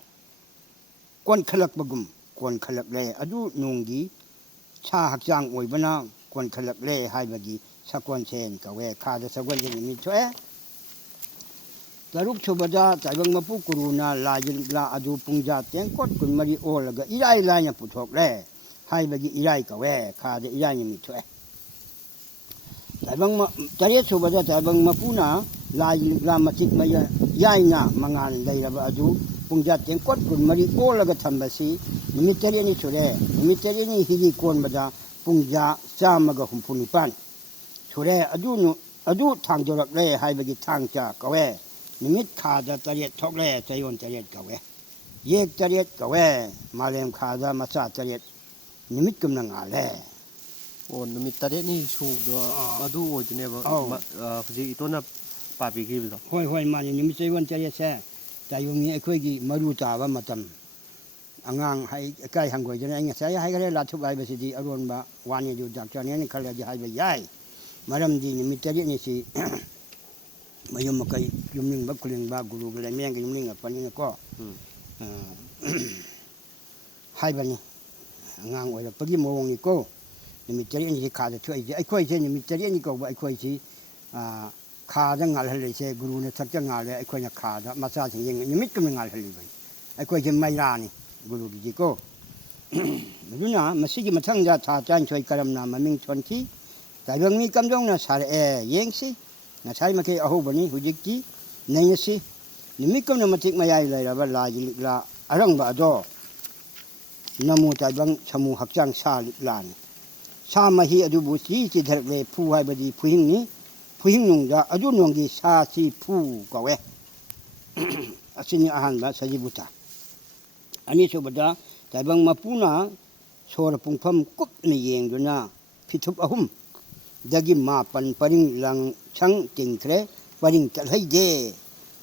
กวนขลักบกุมกวนขลักเลยอดูนงกีชาหักจางอวยบนากวนขลักเลยให้บกีสักวันเชนกะเวขาจะสักวันเชนมีช่วยแต่รูปสุบดาแต่บางมาพูกรูนาลายจิกลาอดูปุงจาเต็งกดกุลมรีโอละกาอีไรไรเนี่ยปุถกเลยให้บกีอีไรกะเวขาจะอีไรเนี่ยมีช่วยแต่บางมาแต่เรื่องสุบดาแต่บางมาพูนาลายจิกลามาจิกมาย่ายนะมังงานเลยละบอดูปุงจาเต็งกดกุลมรีโอละกาทำแบบนี้นิมิตเรียนี่ช่วยนิมิตเรียนี่ฮิจิโกนบดาปุงจาจามกะหุมพุนิปันช่วยอดูทางจรักเล่ให้บกิทางจากะเวนิมิตขาดตะเรียดทอกเล่ใจยนตะเรียดกะเวเยกตะเรียดกะเวมาเลมขาดมาซาตะเรียดนิมิตกำลังอาเล่โอ้นิมิตตาเดนี่ชูตัวมาดูโอ้ยเนี่ยว่าพอดีตัวน่ะปาปีกีไปหรอห้อยมานิมิตใจยนตะเรียดแซ่ใจยนนี้ไอ้คุยกี่มาดูตาว่ามาทำอ่างให้ใกล้หังกวยจะได้เงี้ยใช้ให้ก็ได้ลาทุบไปไปสิดีอารมณ์บะวานนี้อยู่จากจอนี้นี่เขาเลยจะให้ไปย้ายมาดำดีนิมิตเรียนี่สิมายุ่งมาใครยุ่งนิ่งบักคุลิงบักกูรู้อะไรเมียงก็ยุ่งนิ่งอ่ะปนนี้ก็ให้ไปนี่งานไว้แล้วปกี้โมงนี่ก็นิมิตเรียนี่ขาดจะช่วยไอ้ค่อยเช่นนิมิตเรียนี่ก็ว่าไอ้ค่อยสิขาดจะงานอะไรเช่กูรู้เนี่ยทักจะงานเลยไอ้ค่อยเนี่ยขาดมาซาถึงยังนิมิตก็ไม่งานอะไรไปไอ้ค่อยจะไม่รานี่กูรู้กี่ก็มาดูนะมาสิกิมาทั้งจะท่าจานช่วยกระดมน้ำมามิ่งชนที่แต่เรื่องนี้กำลังนะสารยังสินะใช้มาแค่เอาหัวนี้หุ่นจีนี่สินี่มีกำลังมาติดมาใหญ่เลยละว่าลายลิกลาอรังบะดอน้ำมูแต่บางชมูหักจังชาลิกลานชามาฮีอดูบุษรีที่เด็กเลยผู้ให้บดีผู้หญิงนี้ผู้หญิงนุ่งจะอายุนุ่งกีชาสีผู้ก็เวอาศัยอาหารแบบสจิบุตรอันนี้สุบดาแต่บางมาปูนาโชว์ปุ่งพัมกุบนี่เองดูนะพิทุบอาหุมdagi ma pan paring lang chang ting kre paring talhai de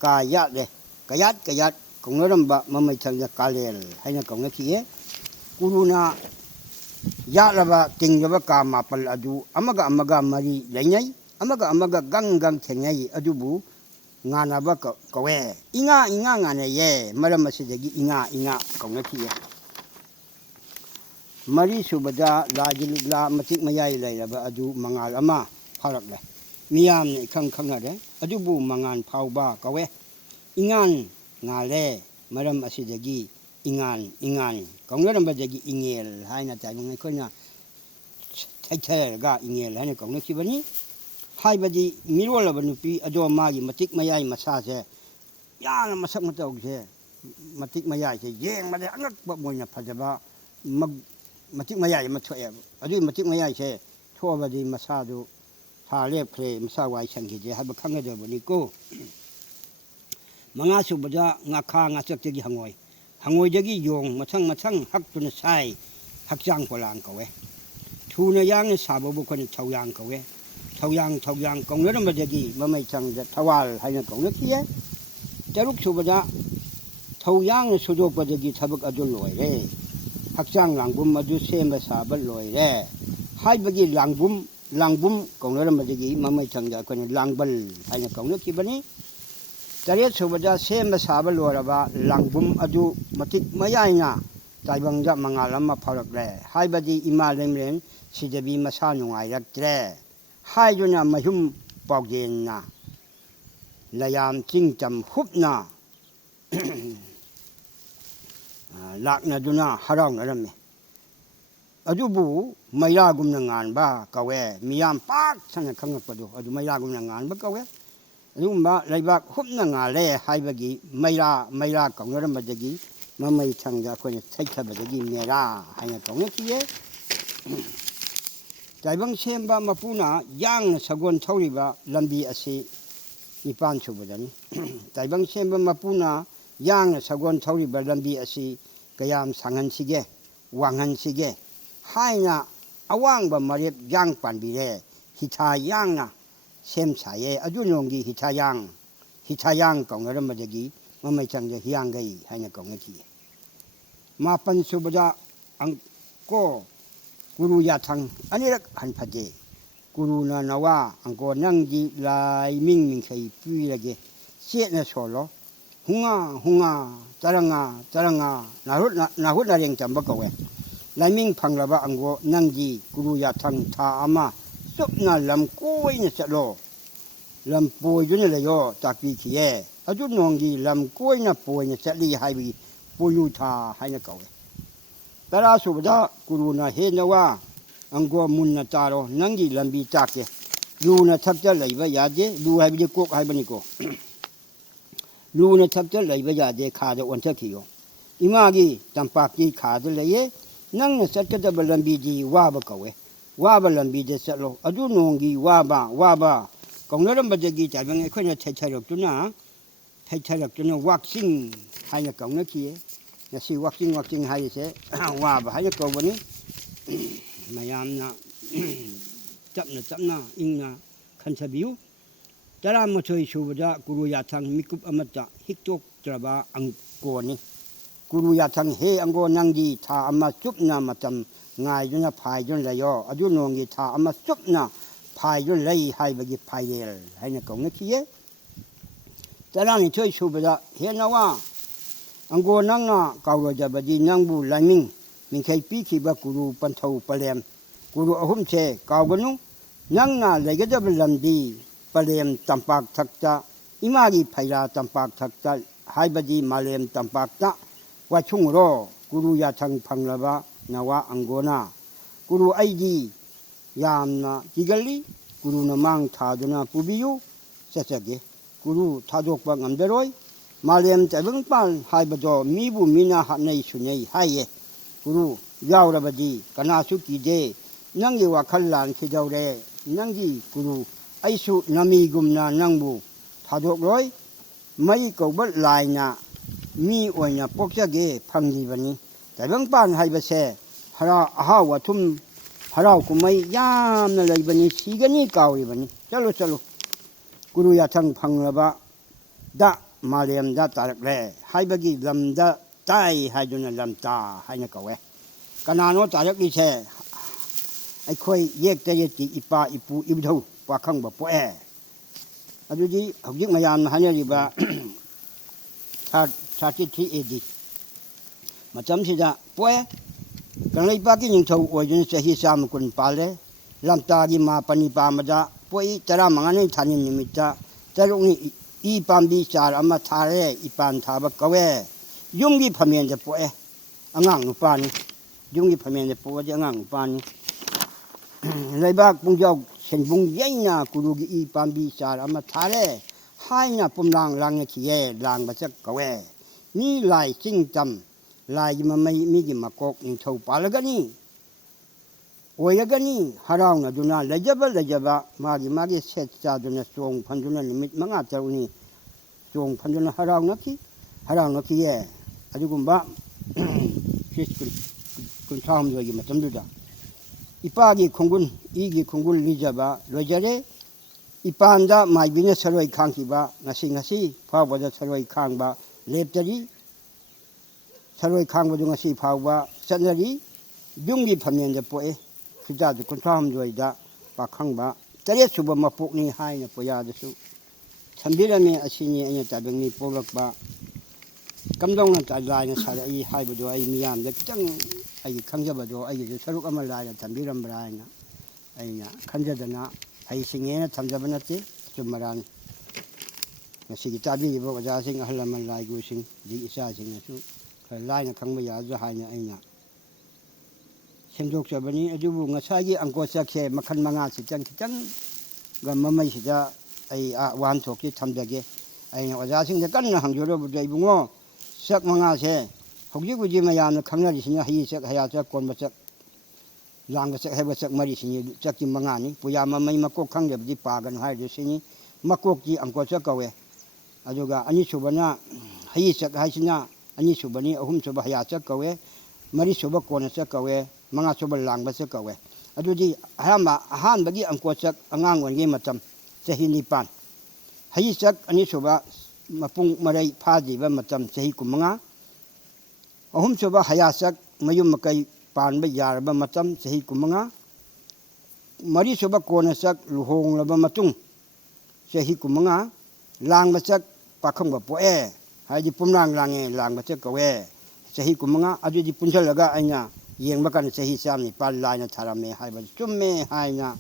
kaya de kayat kong ram ba mamai thang ya kalel haina kong ki kuruna ya la ba ting ba ka ma pal adu amaga mari lainai amaga gang thengai adu bu ngana ba ka we inga ngane ye maram se dagi inga kong ki Mari subada lajil la matik mayai lai la ba adu mangal ama pharak le miyam ni khang ade adu bu mangan phau ba ka we ingan nga le maram asidagi ingan kong ram ba dagi ingel haina ta ngai ko na thai ga ingel haina kong ki bani hai ba di miro la banu pi ado ma gi matik mayai masa se ya na masak matau se matik mayai se yeng ma de angak ba moina phajaba mag matik mayai ma thoya adu matik mayai se thoba di masadu ꯊꯥ ꯂꯦꯞꯈ꯭ꯔꯦ ꯃꯁꯥ ꯋꯥꯏ ꯁꯪꯈꯤꯗꯦ ꯍꯥꯏꯕ ꯈꯪꯒꯗꯕꯅꯤꯀꯣ ꯃꯉꯥ ꯁꯨꯕꯗ ꯉꯥꯈꯥ ꯉꯥꯆꯛꯇꯒꯤ ꯍꯪꯉꯣꯏ ꯍꯪꯉꯣꯏꯗꯒꯤ ꯌꯣꯡ ꯃꯊꯪ ꯃꯊꯪ ꯍꯛꯇꯨꯅ ꯁꯥꯏ ꯍꯛꯆꯥꯡ ꯄꯣꯂꯥꯡ ꯀꯧꯋꯦ ꯊꯨꯅ ꯌꯥꯡꯅ ꯁꯥꯕꯕꯨ ꯑꯩꯈꯣꯏꯅ ꯊꯧꯌꯥꯡ ꯀꯧꯋꯦ ꯊꯧꯌꯥꯡ ꯀꯧꯅꯔꯝꯕꯗꯒꯤ ꯃꯃꯩꯊꯪꯗ ꯊꯋꯥꯜ ꯍꯥꯏꯅ ꯀꯧꯅꯈꯤꯌꯦ ꯇꯔꯨꯛ ꯁꯨꯕꯗ ꯊꯧꯌꯥꯡꯅ ꯁꯨꯗꯣꯛꯄꯗꯒꯤ ꯊꯕꯛ ꯑꯗꯨ ꯂꯣꯏꯔꯦ ꯍꯛꯆꯥꯡ ꯂꯥꯡꯕꯨꯝ ꯑꯗꯨ ꯁꯦꯝꯕ ꯁꯥꯕ ꯂꯣꯏꯔꯦ ꯍꯥꯏꯕꯒꯤ ꯂꯥꯡꯕꯨꯝ ꯀꯧꯅꯔꯝꯕꯗꯒꯤ ꯃꯃꯩꯊꯪꯗ ꯑꯩꯈꯣꯏꯅ ꯂꯥꯡꯕꯜ ꯍꯥꯏꯅ ꯀꯧꯅꯈꯤꯕꯅꯤ ꯇꯔꯦꯠ ꯁꯨꯕꯗ ꯁꯦꯝꯕ ꯁꯥꯕ ꯂꯣꯏꯔꯕ ꯂꯥꯡꯕꯨꯝ ꯑꯗꯨ ꯃꯇꯤꯛ ꯃꯌꯥꯏꯅ ꯇꯥꯏꯕꯪꯗ ꯃꯉꯥꯜ ꯑꯃ ꯐꯥꯎꯔꯛꯂꯦ ꯍꯥꯏꯕꯗꯤ ꯏꯃꯥ ꯂꯩꯃꯔꯦꯟ ꯁꯤꯗꯕꯤ ꯃꯁꯥ ꯅꯨꯡꯉꯥꯏꯔꯛꯇ꯭ꯔꯦ ꯍꯥꯏꯗꯨꯅ ꯃꯌꯨꯝ ꯄꯥꯎꯖꯦꯟꯅ ꯂꯌꯥꯝ ꯆꯤꯡꯇꯝ ꯍꯨꯞꯅ ꯂꯥꯛꯅꯗꯨꯅ ꯍꯔꯥꯎꯅꯔꯝꯃꯤ ꯑꯗꯨꯕꯨ ꯃꯩꯔꯥꯒꯨꯝꯅ ꯉꯥꯟꯕ ꯀꯧꯋꯦ ꯃꯤꯌꯥꯝ ꯄꯥꯛ ꯁꯟꯅ ꯈꯪꯉꯛꯄꯗꯣ ꯑꯗꯨ ꯃꯩꯔꯥꯒꯨꯝꯅ ꯉꯥꯟꯕ ꯀꯧꯋꯦ ꯑꯗꯨꯒꯨꯝꯕ ꯂꯩꯕꯥꯛ ꯍꯨꯞꯅ ꯉꯥꯜꯂꯦ ꯍꯥꯏꯕꯒꯤ ꯃꯩꯔꯥ ꯀꯧꯅꯔꯝꯕꯗꯒꯤ ꯃꯃꯩꯊꯪꯗ ꯑꯩꯈꯣꯏꯅ ꯊꯩꯊꯕꯗꯒꯤ ꯃꯦꯔꯥ ꯍꯥꯏꯅ ꯀꯧꯅꯈꯤꯌꯦ ꯇꯥꯏꯕꯪ ꯁꯦꯝꯕ ꯃꯄꯨꯅ ꯌꯥꯡꯅ ꯁꯒꯣꯜ ꯊꯧꯔꯤꯕ ꯂꯝꯕꯤ ꯑꯁꯤ ꯅꯤꯄꯥꯟ ꯁꯨꯕꯗꯅꯤ ꯇꯥꯏꯕꯪ ꯁꯦꯝꯕ ꯃꯄꯨꯅ ꯌꯥꯡꯅ ꯁꯒꯣꯜ ꯊꯧꯔꯤꯕ ꯂꯝꯕꯤ ꯑꯁꯤ ꯀꯌꯥꯝ ꯁꯥꯡꯍꯟꯁꯤꯒꯦ ꯋꯥꯡꯍꯟꯁꯤꯒꯦ ꯍꯥꯏꯅ ꯑꯋꯥꯡꯕ ꯃꯔꯦꯞ ꯌꯥꯡ ꯄꯥꯟꯕꯤꯔꯦ ꯍꯤꯊꯥ ꯌꯥꯡꯅ ꯁꯦꯝ ꯁꯥꯏꯌꯦ ꯑꯗꯨ ꯅꯣꯡꯒꯤ ꯍꯤꯊꯥꯌꯥꯡ ꯀꯧꯅꯔꯝꯕꯗꯒꯤ ꯃꯃꯩꯊꯪꯗ ꯍꯤꯌꯥꯡꯒꯩ ꯍꯥꯏꯅ ꯀꯧꯅꯈꯤꯌꯦ ꯃꯥꯄꯟ ꯁꯨꯕꯗ ꯀꯨꯔꯨ ꯌꯥꯊꯪ ꯑꯅꯤꯔꯛ ꯍꯟꯐꯗꯦ ꯀꯨꯔꯨꯅ ꯅꯋꯥ ꯑꯪꯀꯣ ꯅꯪꯗꯤ ꯂꯥꯏꯃꯤꯡ ꯃꯤꯡꯈꯩ ꯄꯤꯔꯒꯦ ꯆꯦꯠꯅ ꯁꯣꯜꯂꯣ ꯍꯨꯡꯉꯥ ꯆꯔꯪꯉꯥ ꯅꯥꯍꯨꯠ ꯅꯥꯔꯦꯡ ꯇꯝꯕ ꯀꯧꯋꯦ ꯂꯥꯏꯃꯤꯡ ꯐꯪꯂꯕ ꯑꯪꯒꯣ ꯅꯪꯗꯤ ꯀꯨꯔꯨ ꯌꯥꯊꯪ ꯊꯥ ꯑꯃ ꯆꯨꯞꯅ ꯂꯝ ꯀꯣꯏꯅ ꯆꯠꯂꯣ ꯂꯝ ꯄꯣꯏꯗꯨꯅ ꯂꯩꯌꯣ ꯇꯥꯛꯄꯤꯈꯤꯌꯦ ꯑꯗꯨ ꯅꯣꯡꯒꯤ ꯂꯝ ꯀꯣꯏꯅ ꯄꯣꯏꯅ ꯆꯠꯂꯤ ꯍꯥꯏꯕꯒꯤ ꯄꯣꯏꯅꯨ ꯊꯥ ꯍꯥꯏꯅ ꯀꯧꯋꯦ ꯇꯔꯥ ꯁꯨꯕꯗ ꯀꯨꯔꯨꯅ ꯍꯦ ꯅꯋꯥ ꯑꯪꯒꯣ ꯃꯨꯟꯅ ꯇꯥꯔꯣ ꯅꯪꯒꯤ ꯂꯝꯕꯤ ꯇꯥꯛꯀꯦ ꯂꯨꯅ ꯊꯛꯇ ꯂꯩꯕ ꯌꯥꯗꯦ ꯂꯨ ꯍꯥꯏꯕꯗꯤ ꯀꯣꯛ ꯍꯥꯏꯕꯅꯤꯀꯣ ꯂꯨꯅ ꯊꯛꯇ ꯂꯩꯕ ꯌꯥꯗꯦ ꯈꯥꯗ ꯑꯣꯟꯊꯈꯤꯌꯣ ꯏꯃꯥꯒꯤ ꯇꯝꯄꯥꯛꯀꯤ ꯈꯥꯗ ꯂꯩꯌꯦ ꯅꯪꯅ ꯆꯠꯀꯗꯕ ꯂꯝꯕꯤꯗꯤ ꯋꯥꯕ ꯀꯧꯋꯦ ꯋꯥꯕ ꯂꯝꯕꯤꯗ ꯆꯠꯂꯣ ꯑꯗꯨ ꯅꯣꯡꯒꯤ ꯋꯥꯕ ꯀꯧꯅꯔꯝꯕꯗꯒꯤ ꯇꯥꯏꯕꯪ ꯑꯩꯈꯣꯏꯅ ꯊꯩꯊꯔꯛꯇꯨꯅ ꯋꯥꯛꯆꯤꯡ ꯍꯥꯏꯅ ꯀꯧꯅꯈꯤꯌꯦ ꯉꯁꯤ ꯋꯥꯛꯆꯤꯡ ꯍꯥꯏꯔꯤꯁꯦ ꯋꯥꯕ ꯍꯥꯏꯅ ꯀꯧꯕꯅꯤ ꯃꯌꯥꯝꯅ ꯇꯞꯅ ꯏꯪꯅ ꯈꯟꯊꯕꯤꯌꯨ 11 ꯁꯨꯕꯗ ꯀꯨꯔꯨ ꯌꯥꯊꯪ ꯃꯤꯀꯨꯞ ꯑꯃꯠꯇ ꯍꯤꯛꯇꯣꯛꯇ꯭ꯔꯕ ꯑꯪꯀꯣꯅꯤ ꯀꯨꯔꯨ ꯌꯥꯊꯪ ꯍꯦ ꯑꯪꯒꯣ ꯅꯪꯗꯤ ꯊꯥ ꯑꯃ ꯆꯨꯞꯅ ꯃꯇꯝ ꯉꯥꯏꯗꯨꯅ ꯐꯥꯏꯗꯨꯅ ꯂꯩꯌꯣ ꯑꯗꯨ ꯅꯣꯡꯒꯤ ꯊꯥ ꯑꯃ ꯆꯨꯞꯅ ꯐꯥꯏꯗꯨꯅ ꯂꯩ ꯍꯥꯏꯕꯒꯤ ꯐꯥꯏꯔꯦꯜ ꯍꯥꯏꯅ ꯀꯧꯅꯈꯤꯌꯦ 12 ꯁꯨꯕꯗ ꯍꯦ ꯅꯋꯥ ꯑꯪꯒꯣ ꯅꯪꯅ ꯀꯥꯎꯔꯣꯏꯗꯕꯗꯤ ꯅꯪꯕꯨ ꯂꯥꯏꯃꯤꯡ ꯃꯤꯡꯈꯩ ꯄꯤꯈꯤꯕ ꯀꯨꯔꯨ ꯄꯟꯊꯧ ꯄꯂꯦꯝ ꯀꯨꯔꯨ ꯑꯍꯨꯝꯁꯦ ꯀꯥꯎꯒꯅꯨ ꯅꯪꯅ ꯂꯩꯒꯗꯕ ꯂꯝꯗꯤ ꯄꯂꯦꯝ ꯇꯝꯄꯥꯛꯊꯛꯇ ꯏꯃꯥꯒꯤ ꯐꯩꯔꯥ ꯇꯝꯄꯥꯛꯊꯛꯇ ꯍꯥꯏꯕꯗꯤ ꯃꯥꯂꯦꯝ ꯇꯝꯄꯥꯛꯇ ꯋꯥꯏꯊꯨꯡꯉꯨꯔꯣ ꯀꯨꯔꯨ ꯌꯥꯊꯪ ꯐꯪꯂꯕ ꯅꯋꯥ ꯑꯪꯒꯣꯅ ꯀꯨꯔꯨ ꯑꯩꯗꯤ ꯌꯥꯝꯅ ꯀꯤꯒꯜꯂꯤ ꯀꯨꯔꯨꯅ ꯃꯥꯡ ꯊꯥꯗꯨꯅ ꯄꯨꯕꯤꯌꯨ ꯆꯠꯆꯒꯦ ꯀꯨꯔꯨ ꯊꯥꯗꯣꯛꯄ ꯉꯝꯗꯔꯣꯏ ꯃꯥꯂꯦꯝ ꯇꯥꯏꯕꯪꯄꯥꯟ ꯍꯥꯏꯕꯗꯣ ꯃꯤꯕꯨ ꯃꯤꯅ ꯍꯥꯠꯅꯩ ꯁꯨꯅꯩ ꯍꯥꯏꯌꯦ ꯀꯨꯔꯨ ꯌꯥꯎꯔꯕꯗꯤ ꯀꯅꯥꯁꯨ ꯀꯤꯗꯦ ꯅꯪꯒꯤ ꯋꯥꯈꯜ ꯂꯥꯟꯈꯤꯗꯧꯔꯦ ꯅꯪꯒꯤ ꯀꯨꯔꯨ ꯑꯩꯁꯨ ꯅꯃꯤꯒꯨꯝꯅ ꯅꯪꯕꯨ ꯊꯥꯗꯣꯛꯂꯣꯏ ꯃꯩ ꯀꯧꯕ ꯂꯥꯏꯅ ꯃꯤ ꯑꯣꯏꯅ ꯄꯣꯛꯆꯒꯦ ꯐꯪꯂꯤꯕꯅꯤ ꯇꯥꯏꯕꯪꯄꯥꯟ ꯍꯥꯏꯕꯁꯦ ꯑꯍꯥꯎ ꯑꯊꯨꯝ ꯍꯔꯥꯎ ꯀꯨꯝꯍꯩ ꯌꯥꯝꯅ ꯂꯩꯕꯅꯤ ꯁꯤꯒꯅꯤ ꯀꯥꯎꯔꯤꯕꯅꯤ ꯆꯠꯂꯣ ꯀꯨꯔꯨ ꯌꯥꯊꯪ ꯐꯪꯂꯕꯗ ꯃꯥꯂꯦꯝꯗ ꯇꯥꯔꯛꯂꯦ ꯍꯥꯏꯕꯒꯤ ꯂꯝꯗ ꯇꯥꯏ ꯍꯥꯏꯗꯨꯅ ꯂꯝꯇꯥ ꯍꯥꯏꯅ ꯀꯧꯋꯦ ꯀꯅꯥꯅꯣ ꯇꯥꯔꯛꯂꯤꯁꯦ ꯑꯩꯈꯣꯏ ꯌꯦꯛꯇ ꯌꯦꯛꯇꯤ ꯏꯄꯥ ꯏꯄꯨ ꯏꯕꯨꯙꯧ ꯄꯥꯈꯪꯕ ꯄꯣꯛꯑꯦ ꯑꯗꯨꯗꯤ ꯍꯧꯖꯤꯛ ꯃꯌꯥꯝꯅ ꯍꯥꯏꯅꯔꯤꯕ 33 AD ꯃꯇꯝꯁꯤꯗ ꯄꯣꯛꯑꯦ ꯀꯪꯂꯩꯄꯥꯛꯀꯤ ꯅꯤꯡꯊꯧ ꯑꯣꯏꯗꯨꯅ ꯆꯍꯤ 110 ꯄꯥꯜꯂꯦ ꯂꯝꯇꯥꯒꯤ ꯃꯥꯄꯅꯤ ꯄꯥꯟꯕꯗ ꯄꯣꯛꯏ 15ꯅꯤ ꯊꯥꯅꯤꯜ ꯅꯨꯃꯤꯠꯇ 3ꯅꯤ ꯏ ꯄꯥꯝꯕꯤ ꯆꯥꯔ ꯑꯃ ꯊꯥꯔꯦ ꯏꯄꯥꯟ ꯊꯥꯕ ꯀꯧꯋꯦ ꯌꯨꯝꯒꯤ ꯐꯝꯃꯦꯟꯗ ꯄꯣꯛꯑꯦ ꯑꯉꯥꯡ ꯅꯨꯄꯥꯅꯤ ꯌꯨꯝꯒꯤ ꯐꯝꯃꯦꯟꯗ ꯄꯣꯛꯑꯗꯤ ꯑꯉꯥꯡ ꯅꯨꯄꯥꯅꯤ ꯂꯩꯕꯥꯛ ꯄꯨꯡꯖꯥꯎ ꯁꯦꯟꯕꯨꯡ ꯌꯩꯅ ꯀꯨꯔꯨꯒꯤ ꯏ ꯄꯥꯝꯕꯤ ꯆꯥꯔ ꯑꯃ ꯊꯥꯔꯦ ꯍꯥꯏꯅ ꯄꯨꯝꯂꯥꯡ ꯂꯥꯡꯅꯈꯤꯌꯦ ꯂꯥꯡꯕ ꯆꯠ ꯀꯧꯋꯦ ꯃꯤ ꯂꯥꯏ ꯆꯤꯡ ꯇꯝ ꯂꯥꯏꯒꯤ ꯃꯃꯩ ꯃꯤꯒꯤ ꯃꯀꯣꯛ ꯅꯤꯡꯊꯧ ꯄꯥꯜꯂꯒꯅꯤ ꯑꯣꯏꯔꯒꯅꯤ ꯍꯔꯥꯎꯅꯗꯨꯅ ꯂꯩꯖꯕ ꯃꯥꯒꯤ ꯁꯦꯠ ꯆꯥꯗꯨꯅ ꯆꯣꯡ ꯐꯟꯗꯨꯅ ꯅꯨꯃꯤꯠ 5 ꯇꯔꯨꯛꯅꯤ ꯆꯣꯡ ꯐꯟꯗꯨꯅ ꯍꯔꯥꯎꯅꯈꯤꯌꯦ ꯑꯗꯨꯒꯨꯝꯕ ꯈ꯭ꯔꯤꯁ ꯀꯨꯟꯊ꯭ꯔꯥꯍꯨꯝꯗꯣꯏꯒꯤ ꯃꯇꯝꯗꯨꯗ ꯏꯄꯥꯒꯤ ꯈꯣꯡꯒꯨꯜ ꯏꯒꯤ ꯈꯣꯡꯒꯨꯜ ꯂꯤꯖꯕ ꯂꯣꯏꯖꯔꯦ ꯏꯄꯥꯟꯗ ꯃꯥꯏꯕꯤꯅ ꯁꯔꯣꯏ ꯈꯥꯡꯈꯤꯕ ꯉꯁꯤ ꯐꯥꯎꯕꯗ ꯁꯔꯣꯏ ꯈꯥꯡꯕ ꯂꯦꯞꯇꯔꯤ ꯁꯔꯣꯏ ꯈꯥꯡꯕꯗꯨ ꯉꯁꯤ ꯐꯥꯎꯕ ꯆꯠꯅꯔꯤ ꯌꯨꯝꯒꯤ ꯐꯝꯅꯦꯟꯗ ꯄꯣꯛꯑꯦ ꯈꯨꯖꯥꯁꯨ 63ꯗ ꯄꯥꯈꯪꯕ 8ꯁꯨꯕ ꯃꯄꯣꯛꯅꯤ ꯍꯥꯏꯅ ꯄꯨꯌꯥꯗꯁꯨ ꯊꯝꯕꯤꯔꯝꯃꯤ ꯑꯁꯤꯅꯤ ꯑꯩꯅ ꯇꯥꯏꯕꯪꯅꯤ ꯄꯣꯛꯂꯛꯄ ꯀꯝꯗꯧꯅ ꯂꯥꯏꯅ ꯁꯥꯔꯛꯏ ꯍꯥꯏꯕꯗꯣ ꯑꯩ ꯃꯤꯌꯥꯝꯗ ꯈꯤꯇꯪ ꯑꯩꯒꯤ ꯈꯪꯖꯕꯗꯣ ꯑꯩꯒꯤꯁꯨ ꯁꯔꯨꯛ ꯑꯃ ꯂꯥꯏꯅ ꯊꯝꯕꯤꯔꯝꯕ꯭ꯔꯥ ꯍꯥꯏꯅ ꯑꯩꯅ ꯈꯟꯖꯗꯅ ꯍꯩꯁꯤꯡꯉꯦꯅ ꯊꯝꯖꯕ ꯅꯠꯇꯦ ꯑꯆꯨꯝ ꯃꯔꯥꯟ ꯉꯁꯤꯒꯤ ꯇꯥꯕꯤꯔꯤꯕ ꯑꯣꯖꯥꯁꯤꯡ ꯑꯍꯜ ꯂꯃꯟ ꯂꯥꯏꯒꯨꯁꯤꯡ ꯑꯗꯒꯤ ꯏꯆꯥꯁꯤꯡꯅꯁꯨ ꯈꯔ ꯂꯥꯏꯅ ꯈꯪꯕ ꯌꯥꯗ꯭ꯔꯥ ꯍꯥꯏꯅ ꯑꯩꯅ ꯁꯦꯝꯗꯣꯛꯆꯕꯅꯤ ꯑꯗꯨꯕꯨ ꯉꯁꯥꯏꯒꯤ ꯑꯪꯀꯣꯆꯛꯁꯦ ꯃꯈꯜ 5 ꯈꯤꯇꯪꯒ ꯃꯃꯩꯁꯤꯗ ꯑꯩ ꯋꯥꯍꯟꯊꯣꯛꯀꯤ ꯊꯝꯖꯒꯦ ꯑꯩꯅ ꯑꯣꯖꯥꯁꯤꯡꯗ ꯀꯟꯅ ꯍꯪꯖꯔꯨꯕꯗ ꯏꯕꯨꯡꯉꯣ ꯆꯛ 5ꯁꯦ ꯍꯧꯖꯤꯛ ꯃꯌꯥꯝꯅ ꯈꯪꯅꯔꯤꯁꯤꯅ ꯍꯩ ꯆꯛ ꯍꯌꯥ ꯆꯛ ꯀꯣꯟꯕ ꯆꯛ ꯂꯥꯡꯕ ꯆꯛ ꯍꯥꯏꯕ ꯆꯛ ꯃꯔꯤꯁꯤꯅꯤ ꯆꯛꯀꯤ 5ꯅꯤ ꯄꯨꯌꯥ ꯃꯃꯩ ꯃꯀꯣꯛ ꯈꯪꯗꯕꯗꯤ ꯄꯥꯒꯅꯨ ꯍꯥꯏꯔꯤꯗꯨ ꯁꯤꯅꯤ ꯃꯀꯣꯛꯇꯤ ꯑꯪꯀꯣꯆꯛ ꯀꯧꯋꯦ ꯑꯗꯨꯒ ꯑꯅꯤꯁꯨꯕꯅ ꯍꯩ ꯆꯛ ꯍꯥꯏꯁꯤꯅ ꯑꯅꯤꯁꯨꯕꯅꯤ ꯑꯍꯨꯝꯁꯨꯕ ꯍꯌꯥ ꯆꯛ ꯀꯧꯋꯦ ꯃꯔꯤꯁꯨꯕ ꯀꯣꯟꯅ ꯆꯛ ꯀꯧꯋꯦ 5ꯁꯨꯕ ꯂꯥꯡꯕ ꯆꯛ ꯀꯧꯋꯦ ꯑꯗꯨꯗꯤ ꯑꯍꯥꯟꯕꯒꯤ ꯑꯪꯀꯣꯆꯛ ꯑꯉꯥꯡ ꯑꯣꯏꯔꯤꯉꯩ ꯃꯇꯝ ꯆꯍꯤ 9 ꯍꯩ ꯆꯛ ꯑꯅꯤꯁꯨꯕ ꯃꯄꯨꯡ ꯃꯔꯩ ꯐꯥꯗ꯭ꯔꯤꯕ ꯃꯇꯝ ꯆꯍꯤ 15 ꯑꯍꯨꯝꯁꯨꯕ ꯍꯌꯥ ꯆꯛ ꯃꯌꯨꯝ ꯃꯀꯩ ꯄꯥꯟꯕ ꯌꯥꯔꯕ ꯃꯇꯝ ꯆꯍꯤ 15 ꯃꯔꯤꯁꯨꯕ ꯀꯣꯟꯅ ꯆꯛ ꯂꯨꯍꯣꯡꯂꯕ ꯃꯇꯨꯡ ꯆꯍꯤ 15 ꯂꯥꯡꯕ ꯆꯛ ꯄꯥꯈꯪꯕ ꯄꯣꯛꯑꯦ ꯍꯥꯏꯗꯤ ꯄꯨꯝꯂꯥꯡ ꯂꯥꯡꯉꯦ ꯂꯥꯡꯕ ꯆꯛ ꯀꯧꯋꯦ ꯆꯍꯤ 15 ꯑꯗꯨꯗꯤ ꯄꯨꯟꯁꯤꯜꯂꯒ ꯑꯩꯅ ꯌꯦꯡꯕ ꯀꯥꯟꯗ ꯆꯍꯤ 109 ꯂꯥꯏꯅ ꯊꯥꯔꯝꯃꯦ ꯍꯥꯏꯕꯗꯨ ꯆꯨꯝꯃꯦ ꯍꯥꯏꯅ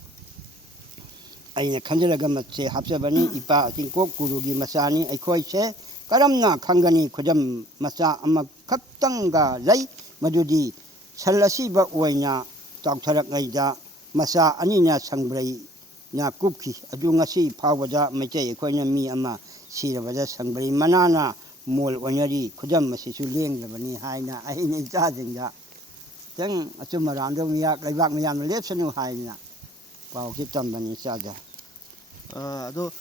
ꯑꯩꯅ ꯈꯟꯖꯔꯒ ꯃꯁꯦ ꯍꯥꯞꯆꯕꯅꯤ ꯏꯄꯥ ꯆꯤꯡꯀꯣꯛ ꯒꯨꯔꯨꯒꯤ ꯃꯆꯥꯅꯤ ꯑꯩꯈꯣꯏꯁꯦ ꯀꯔꯝꯅ ꯈꯪꯒꯅꯤ ꯈꯨꯗꯝ ꯃꯆꯥ ꯑꯃꯈꯛꯇꯪꯒ ꯂꯩ ꯃꯗꯨꯗꯤ ꯁꯜ ꯑꯁꯤꯕ ꯑꯣꯏꯅ ꯆꯥꯎꯊꯔꯛꯉꯩꯗ ꯃꯆꯥ 2ꯅ ꯁꯪꯕ꯭ꯔꯩꯅ ꯀꯨꯞꯈꯤ ꯑꯗꯨ ꯉꯁꯤ ꯐꯥꯎꯕꯗ ꯃꯩꯇꯩ ꯑꯩꯈꯣꯏꯅ ꯃꯤ ꯑꯃ ꯁꯤꯔꯕꯗ ꯁꯪꯕ꯭ꯔꯩ ꯃꯅꯥꯅ ꯃꯣꯜ ꯑꯣꯏꯅꯔꯤ ꯈꯨꯗꯝ ꯑꯁꯤꯁꯨ ꯂꯦꯡꯗꯕꯅꯤ ꯍꯥꯏꯅ ꯑꯩꯅ ꯏꯆꯥꯁꯤꯡꯗ ꯈꯤꯇꯪ ꯑꯆꯨꯝ ꯑꯔꯥꯟꯗꯣ ꯂꯩꯕꯥꯛ ꯃꯌꯥꯝꯅ ꯂꯦꯞꯁꯅꯨ ꯍꯥꯏꯅ ꯄꯥꯎꯁꯤ ꯇꯝꯕꯅꯤ ꯏꯆꯥꯗ ꯑꯗꯣ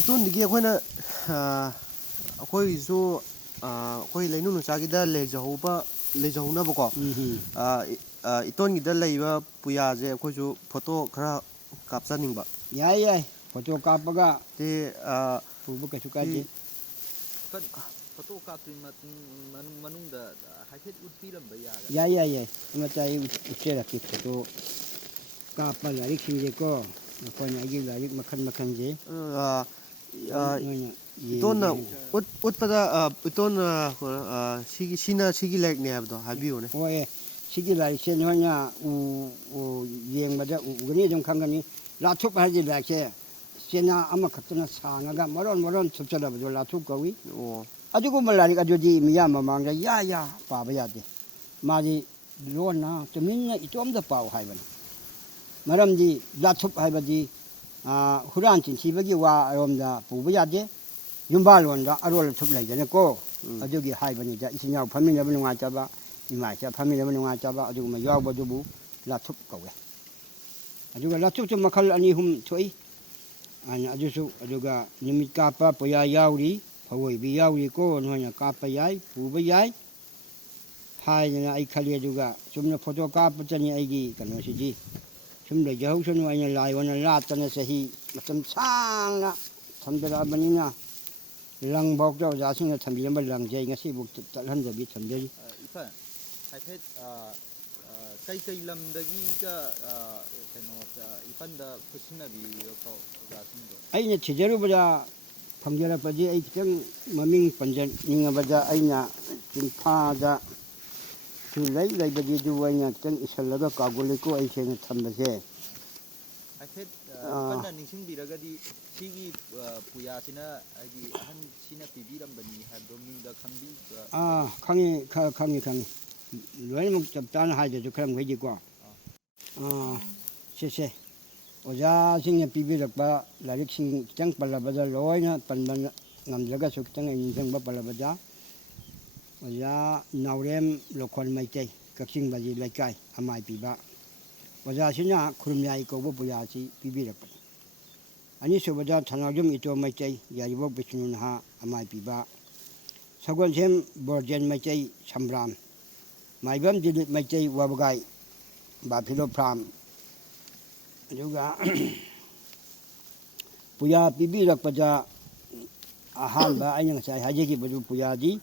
ꯏꯇꯣꯟꯗꯒꯤ ꯑꯩꯈꯣꯏꯅ ꯑꯩꯈꯣꯏꯒꯤꯁꯨ ꯑꯩꯈꯣꯏ ꯂꯩꯅꯨꯡ ꯅꯨꯆꯥꯒꯤꯗ ꯂꯩꯖꯍꯧꯅꯕꯀꯣ ꯏꯇꯣꯟꯒꯤꯗ ꯂꯩꯕ ꯄꯨꯌꯥꯁꯦ ꯑꯩꯈꯣꯏꯁꯨ ꯐꯣꯇꯣ ꯈꯔ ꯀꯥꯞꯆꯅꯤꯡꯕ ꯌꯥꯏ ꯐꯣꯇꯣ ꯀꯥꯞꯄꯒ ꯁꯤ ꯄꯨꯕ ꯀꯩꯁꯨ ꯀꯥꯏꯗꯦ ꯁꯤ ꯐꯣꯇꯣ ꯀꯥꯞꯇ꯭ꯔꯤ ꯃꯅꯨꯡꯗ ꯍꯥꯏꯐꯦꯠ ꯎꯠꯄꯤꯔꯝꯕ ꯌꯥꯒꯗ꯭ꯔꯥ ꯌꯥꯏ ꯑꯃꯇ ꯑꯩ ꯎꯠꯆꯔꯛꯀꯦ ꯐꯣꯇꯣ ꯀꯥꯞꯄ ꯂꯥꯏꯔꯤꯛꯁꯤꯡꯁꯦꯀꯣ ꯅꯈꯣꯏꯅ ꯑꯩꯒꯤ ꯂꯥꯏꯔꯤꯛ ꯃꯈꯜꯁꯦ ꯅꯣꯏꯅ ꯌꯦꯡꯒꯦ ꯏꯇꯣꯟꯅ ꯍꯥꯏꯅ ꯎꯠꯄꯗ ꯏꯇꯣꯟꯅ ꯁꯤꯒꯤ ꯂꯥꯏꯔꯤꯛꯅꯦ ꯍꯥꯏꯕꯗꯣ ꯍꯥꯏꯕꯤꯌꯨꯅꯦ ꯍꯣꯏ ꯁꯤꯒꯤ ꯂꯥꯏꯔꯤꯛꯁꯦ ꯅꯣꯏꯅ ꯌꯦꯡꯕꯗ ꯎꯒꯅꯤ ꯑꯗꯨꯝ ꯈꯪꯒꯅꯤ ꯂꯥꯊꯨꯞ ꯍꯥꯏꯔꯤꯕ ꯂꯥꯏꯔꯤꯛꯁꯦ ꯆꯦꯅꯥ ꯑꯃꯈꯛꯇꯅ ꯁꯥꯡꯉꯒ ꯃꯔꯣꯟ ꯊꯨꯞꯆꯜꯂꯕꯗꯣ ꯂꯥꯊꯨꯞ ꯀꯧꯏ ꯑꯣ ꯑꯗꯨꯒꯨꯝꯕ ꯂꯥꯏꯔꯤꯛ ꯑꯗꯨꯗꯤ ꯃꯤꯌꯥꯝ ꯃꯃꯥꯡꯗ ꯄꯥꯕ ꯌꯥꯗꯦ ꯃꯥꯗꯤ ꯂꯣꯟꯅ ꯇꯨꯃꯤꯟꯅ ꯏꯇꯣꯝꯗ ꯄꯥꯎ ꯍꯥꯏꯕꯅꯤ ꯃꯔꯝꯗꯤ ꯂꯥꯊꯨꯞ ꯍꯥꯏꯕꯗꯤ ꯍꯨꯔꯥꯟ ꯆꯤꯟꯊꯤꯕꯒꯤ ꯋꯥꯔꯣꯝꯗ ꯄꯨꯕ ꯌꯥꯗꯦ ꯌꯨꯝꯕꯥꯜꯂꯣꯟꯗ ꯑꯔꯣꯜ ꯑꯊꯨꯞ ꯂꯩꯗꯅꯀꯣ ꯑꯗꯨꯒꯤ ꯍꯥꯏꯕꯅꯤꯗ ꯏꯆꯤꯟ ꯏꯅꯥꯎ ꯐꯝꯃꯤꯟꯅꯕ ꯅꯨꯡꯉꯥꯏꯇꯕ ꯏꯃꯥ ꯏꯆꯥ ꯐꯝꯃꯤꯟꯅꯕ ꯅꯨꯡꯉꯥꯏꯇꯕ ꯑꯗꯨꯒꯨꯝꯕ ꯌꯥꯎꯕꯗꯨꯕꯨ ꯂꯥꯊꯨꯞ ꯀꯧꯋꯦ ꯑꯗꯨꯒ ꯂꯥꯊꯨꯞꯁꯨ ꯃꯈꯜ 2-3 ꯊꯣꯛꯏ ꯑꯗꯨꯁꯨ ꯑꯗꯨꯒ ꯅꯨꯃꯤꯠ ꯀꯥꯞꯄ ꯄꯨꯌꯥ ꯌꯥꯎꯔꯤ ꯐꯋꯣꯏꯕꯤ ꯌꯥꯎꯔꯤꯀꯣ ꯅꯣꯏꯅ ꯀꯥꯞꯄ ꯌꯥꯏ ꯄꯨꯕ ꯌꯥꯏ ꯍꯥꯏꯗꯅ ꯑꯩ ꯈꯜꯂꯤ ꯑꯗꯨꯒ ꯆꯨꯝꯅ ꯐꯣꯇꯣ ꯀꯥꯞꯄꯇꯅꯤ ꯑꯩꯒꯤ ꯀꯩꯅꯣꯁꯤꯗꯤ ꯁꯨꯝ ꯂꯩꯖꯍꯧꯁꯅꯨ ꯑꯩꯅ ꯂꯥꯏ ꯑꯣꯏꯅ ꯂꯥꯠꯇꯅ ꯆꯍꯤ ꯃꯇꯝ ꯁꯥꯡꯅ ꯊꯝꯖꯔꯛꯑꯕꯅꯤꯅ ꯂꯪꯐꯥꯎꯗ ꯑꯣꯖꯥꯁꯤꯡꯅ ꯊꯝꯕꯤꯔꯝꯕ ꯂꯪꯁꯦ ꯑꯩ ꯉꯁꯤꯐꯥꯎ ꯇꯠꯍꯟꯗꯕꯤ ꯊꯝꯖꯔꯤ ꯏꯐꯟ ꯍꯥꯏꯐꯦꯠ ꯀꯩꯀꯩ ꯂꯝꯗꯒꯤꯒ ꯀꯩꯅꯣ ꯏꯐꯟꯗ ꯈꯨꯠꯁꯤꯟꯅꯕꯤꯔꯛꯄ ꯑꯣꯖꯥꯁꯤꯡꯗꯣ ꯑꯩꯅ ꯊꯤꯖꯔꯨꯕꯗ ꯐꯪꯖꯔꯛꯄꯗꯤ ꯑꯩ ꯈꯤꯇꯪ ꯃꯃꯤꯡ ꯄꯟꯖꯅꯤꯡꯉꯕꯗ ꯑꯩꯅ ꯆꯤꯟꯐꯥꯗ ꯂꯩꯕꯗꯤ ꯑꯗꯨꯕꯨ ꯑꯩꯅ ꯈꯤꯇꯪ ꯏꯁꯜꯂꯒ ꯀꯥꯎꯒꯜꯂꯤꯀꯣ ꯑꯩ ꯁꯦꯡꯅ ꯊꯝꯕꯁꯦ ꯍꯥꯏꯐꯦꯠ ꯏꯐꯟꯅ ꯅꯤꯡꯁꯤꯡꯕꯤꯔꯒꯗꯤ ꯁꯤꯒꯤ ꯄꯨꯌꯥꯁꯤꯅ ꯍꯥꯏꯗꯤ ꯑꯍꯟ ꯁꯤꯅ ꯄꯤꯕꯤꯔꯝꯕꯅꯤ ꯍꯥꯏꯕꯗꯣ ꯃꯤꯡꯒ ꯈꯪꯕꯤꯕ ꯂꯩꯕ꯭ꯔꯥ ꯈꯪꯉꯤ ꯂꯣꯏꯅꯃꯛ ꯆꯞ ꯆꯥꯅ ꯍꯥꯏꯗ꯭ꯔꯁꯨ ꯈꯔ ꯃꯈꯩꯗꯤꯀꯣ ꯁꯤꯁꯦ ꯑꯣꯖꯥꯁꯤꯡꯅ ꯄꯤꯕꯤꯔꯛꯄ ꯂꯥꯏꯔꯤꯛꯁꯤꯡ ꯈꯤꯇꯪ ꯄꯜꯂꯕꯗ ꯂꯣꯏꯅ ꯄꯟꯕ ꯉꯝꯗ꯭ꯔꯒꯁꯨ ꯈꯤꯇꯪ ꯅꯤꯡꯁꯤꯡꯕ ꯄꯜꯂꯕꯗ ꯑꯣꯖꯥ ꯅꯥꯎꯔꯦꯝ ꯂꯧꯈꯣꯜ ꯃꯩꯇꯩ ꯀꯛꯆꯤꯡ ꯕꯥꯖꯤ ꯂꯩꯀꯥꯏ ꯑꯃꯥꯏ ꯄꯤꯕ ꯑꯣꯖꯥꯁꯤꯅ ꯈꯨꯔꯨꯝꯌꯥꯏ ꯀꯧꯕ ꯄꯨꯌꯥꯁꯤ ꯄꯤꯕꯤꯔꯛꯄꯅꯤ ꯑꯅꯤꯁꯨꯕꯗ ꯊꯧꯅꯥꯎꯖꯝ ꯏꯇꯣ ꯃꯩꯇꯩ ꯌꯥꯏꯔꯤꯄꯣꯛ ꯕꯤꯁꯅꯨ ꯅꯍꯥ ꯑꯃꯥꯏ ꯄꯤꯕ ꯁꯒꯣꯜꯁꯦꯝ ꯕꯣꯔꯖꯦꯟ ꯃꯩꯇꯩ ꯁꯝꯕ꯭ꯔꯥꯝ ꯃꯥꯏꯕꯝ ꯗꯤꯂꯤꯞ ꯃꯩꯇꯩ ꯋꯥꯕꯒꯥꯏ ꯕꯥꯐꯤꯂꯣ ꯐ꯭ꯔꯥꯝ ꯑꯗꯨꯒ ꯄꯨꯌꯥ ꯄꯤꯕꯤꯔꯛꯄꯗ ꯑꯍꯥꯟꯕ ꯑꯩꯅ ꯉꯁꯥꯏ ꯍꯥꯏꯖꯈꯤꯕꯗꯨ ꯄꯨꯌꯥꯗꯤ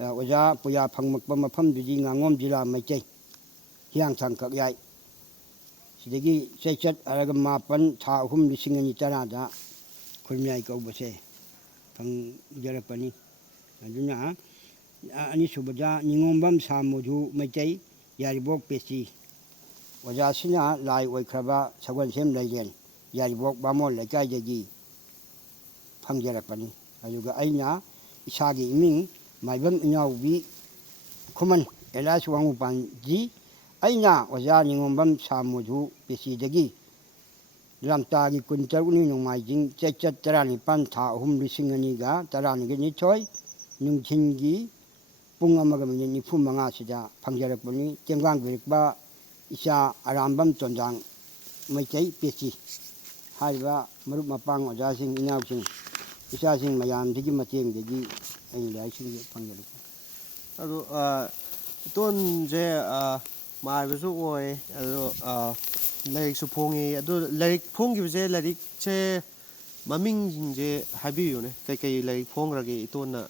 ꯑꯣꯖꯥ ꯄꯨꯌꯥ ꯐꯪꯂꯛꯄ ꯃꯐꯝꯗꯨꯗꯤ ꯉꯥꯉꯣꯝ ꯖꯤꯂꯥ ꯃꯩꯇꯩ ꯍꯤꯌꯥꯡꯊꯥꯡ ꯀꯛꯌꯥꯏ ꯁꯤꯗꯒꯤ ꯆꯩꯆꯠ ꯍꯥꯏꯔꯒ 7/3/2010ꯗ ꯈꯨꯔꯨꯝꯌꯥꯏ ꯀꯧꯕꯁꯦ ꯐꯪꯖꯔꯛꯄꯅꯤ ꯑꯗꯨꯅ ꯑꯅꯤꯁꯨꯕꯗ ꯅꯤꯉꯣꯝꯕꯝ ꯁꯥꯃꯨꯙꯨ ꯃꯩꯇꯩ ꯌꯥꯏꯔꯤꯄꯣꯛ ꯄꯦꯆꯤ ꯑꯣꯖꯥꯁꯤꯅ ꯂꯥꯏ ꯑꯣꯏꯈ꯭ꯔꯕ ꯁꯒꯣꯜꯁꯦꯝ ꯂꯩꯔꯦꯟ ꯌꯥꯏꯔꯤꯄꯣꯛ ꯕꯥꯃꯣꯟ ꯂꯩꯀꯥꯏꯗꯒꯤ ꯐꯪꯖꯔꯛꯄꯅꯤ ꯑꯗꯨꯒ ꯑꯩꯅ ꯏꯁꯥꯒꯤ ꯏꯃꯤꯡ ꯃꯥꯏꯕꯝ ꯏꯅꯥꯎꯕꯤ ꯈꯨꯃꯟ ꯑꯦꯂꯥꯏꯁ ꯋꯥꯡꯉꯨꯄꯥꯟꯖꯤ ꯑꯩꯅ ꯑꯣꯖꯥ ꯅꯤꯉꯣꯝꯕꯝ ꯁꯥꯃꯨꯙꯨ ꯄꯦꯆꯤꯗꯒꯤ ꯂꯝꯇꯥꯒꯤ 13ꯅꯤ ꯅꯣꯡꯃꯥꯏꯖꯤꯡ ꯆꯩꯆꯠ 19/3/2012 ꯅꯨꯡꯊꯤꯟꯒꯤ ꯄꯨꯡ 1:45ꯁꯤꯗ ꯐꯪꯖꯔꯛꯄꯅꯤ ꯇꯦꯡꯕꯥꯡꯕꯤꯔꯛꯄ ꯏꯆꯥ ꯑꯔꯥꯝꯕꯝ ꯇꯣꯟꯖꯥꯡ ꯃꯩꯇꯩ ꯄꯦꯆꯤ ꯍꯥꯏꯔꯤꯕ ꯃꯔꯨꯞ ꯃꯄꯥꯡ ꯑꯣꯖꯥꯁꯤꯡ ꯏꯅꯥꯎꯁꯤꯡ ꯏꯆꯥꯁꯤꯡ ꯃꯌꯥꯝꯁꯤꯒꯤ ꯃꯇꯦꯡꯗꯒꯤ ꯑꯩꯅ ꯂꯥꯏꯔꯤꯛꯁꯤꯡꯁꯦ ꯐꯪꯖꯔꯛꯄꯅꯤ ꯑꯗꯣ ꯏꯇꯣꯟꯁꯦ ꯃꯥꯏꯕꯁꯨ ꯑꯣꯏ ꯑꯗꯣ ꯂꯥꯏꯔꯤꯛꯁꯨ ꯐꯣꯡꯉꯤ ꯑꯗꯣ ꯂꯥꯏꯔꯤꯛ ꯐꯣꯡꯈꯤꯕꯁꯦ ꯂꯥꯏꯔꯤꯛꯁꯦ ꯃꯃꯤꯡꯁꯤꯡꯁꯦ ꯍꯥꯏꯕꯤꯌꯨꯅꯦ ꯀꯩꯀꯩ ꯂꯥꯏꯔꯤꯛ ꯐꯣꯡꯈ꯭ꯔꯒꯦ ꯏꯇꯣꯟꯅ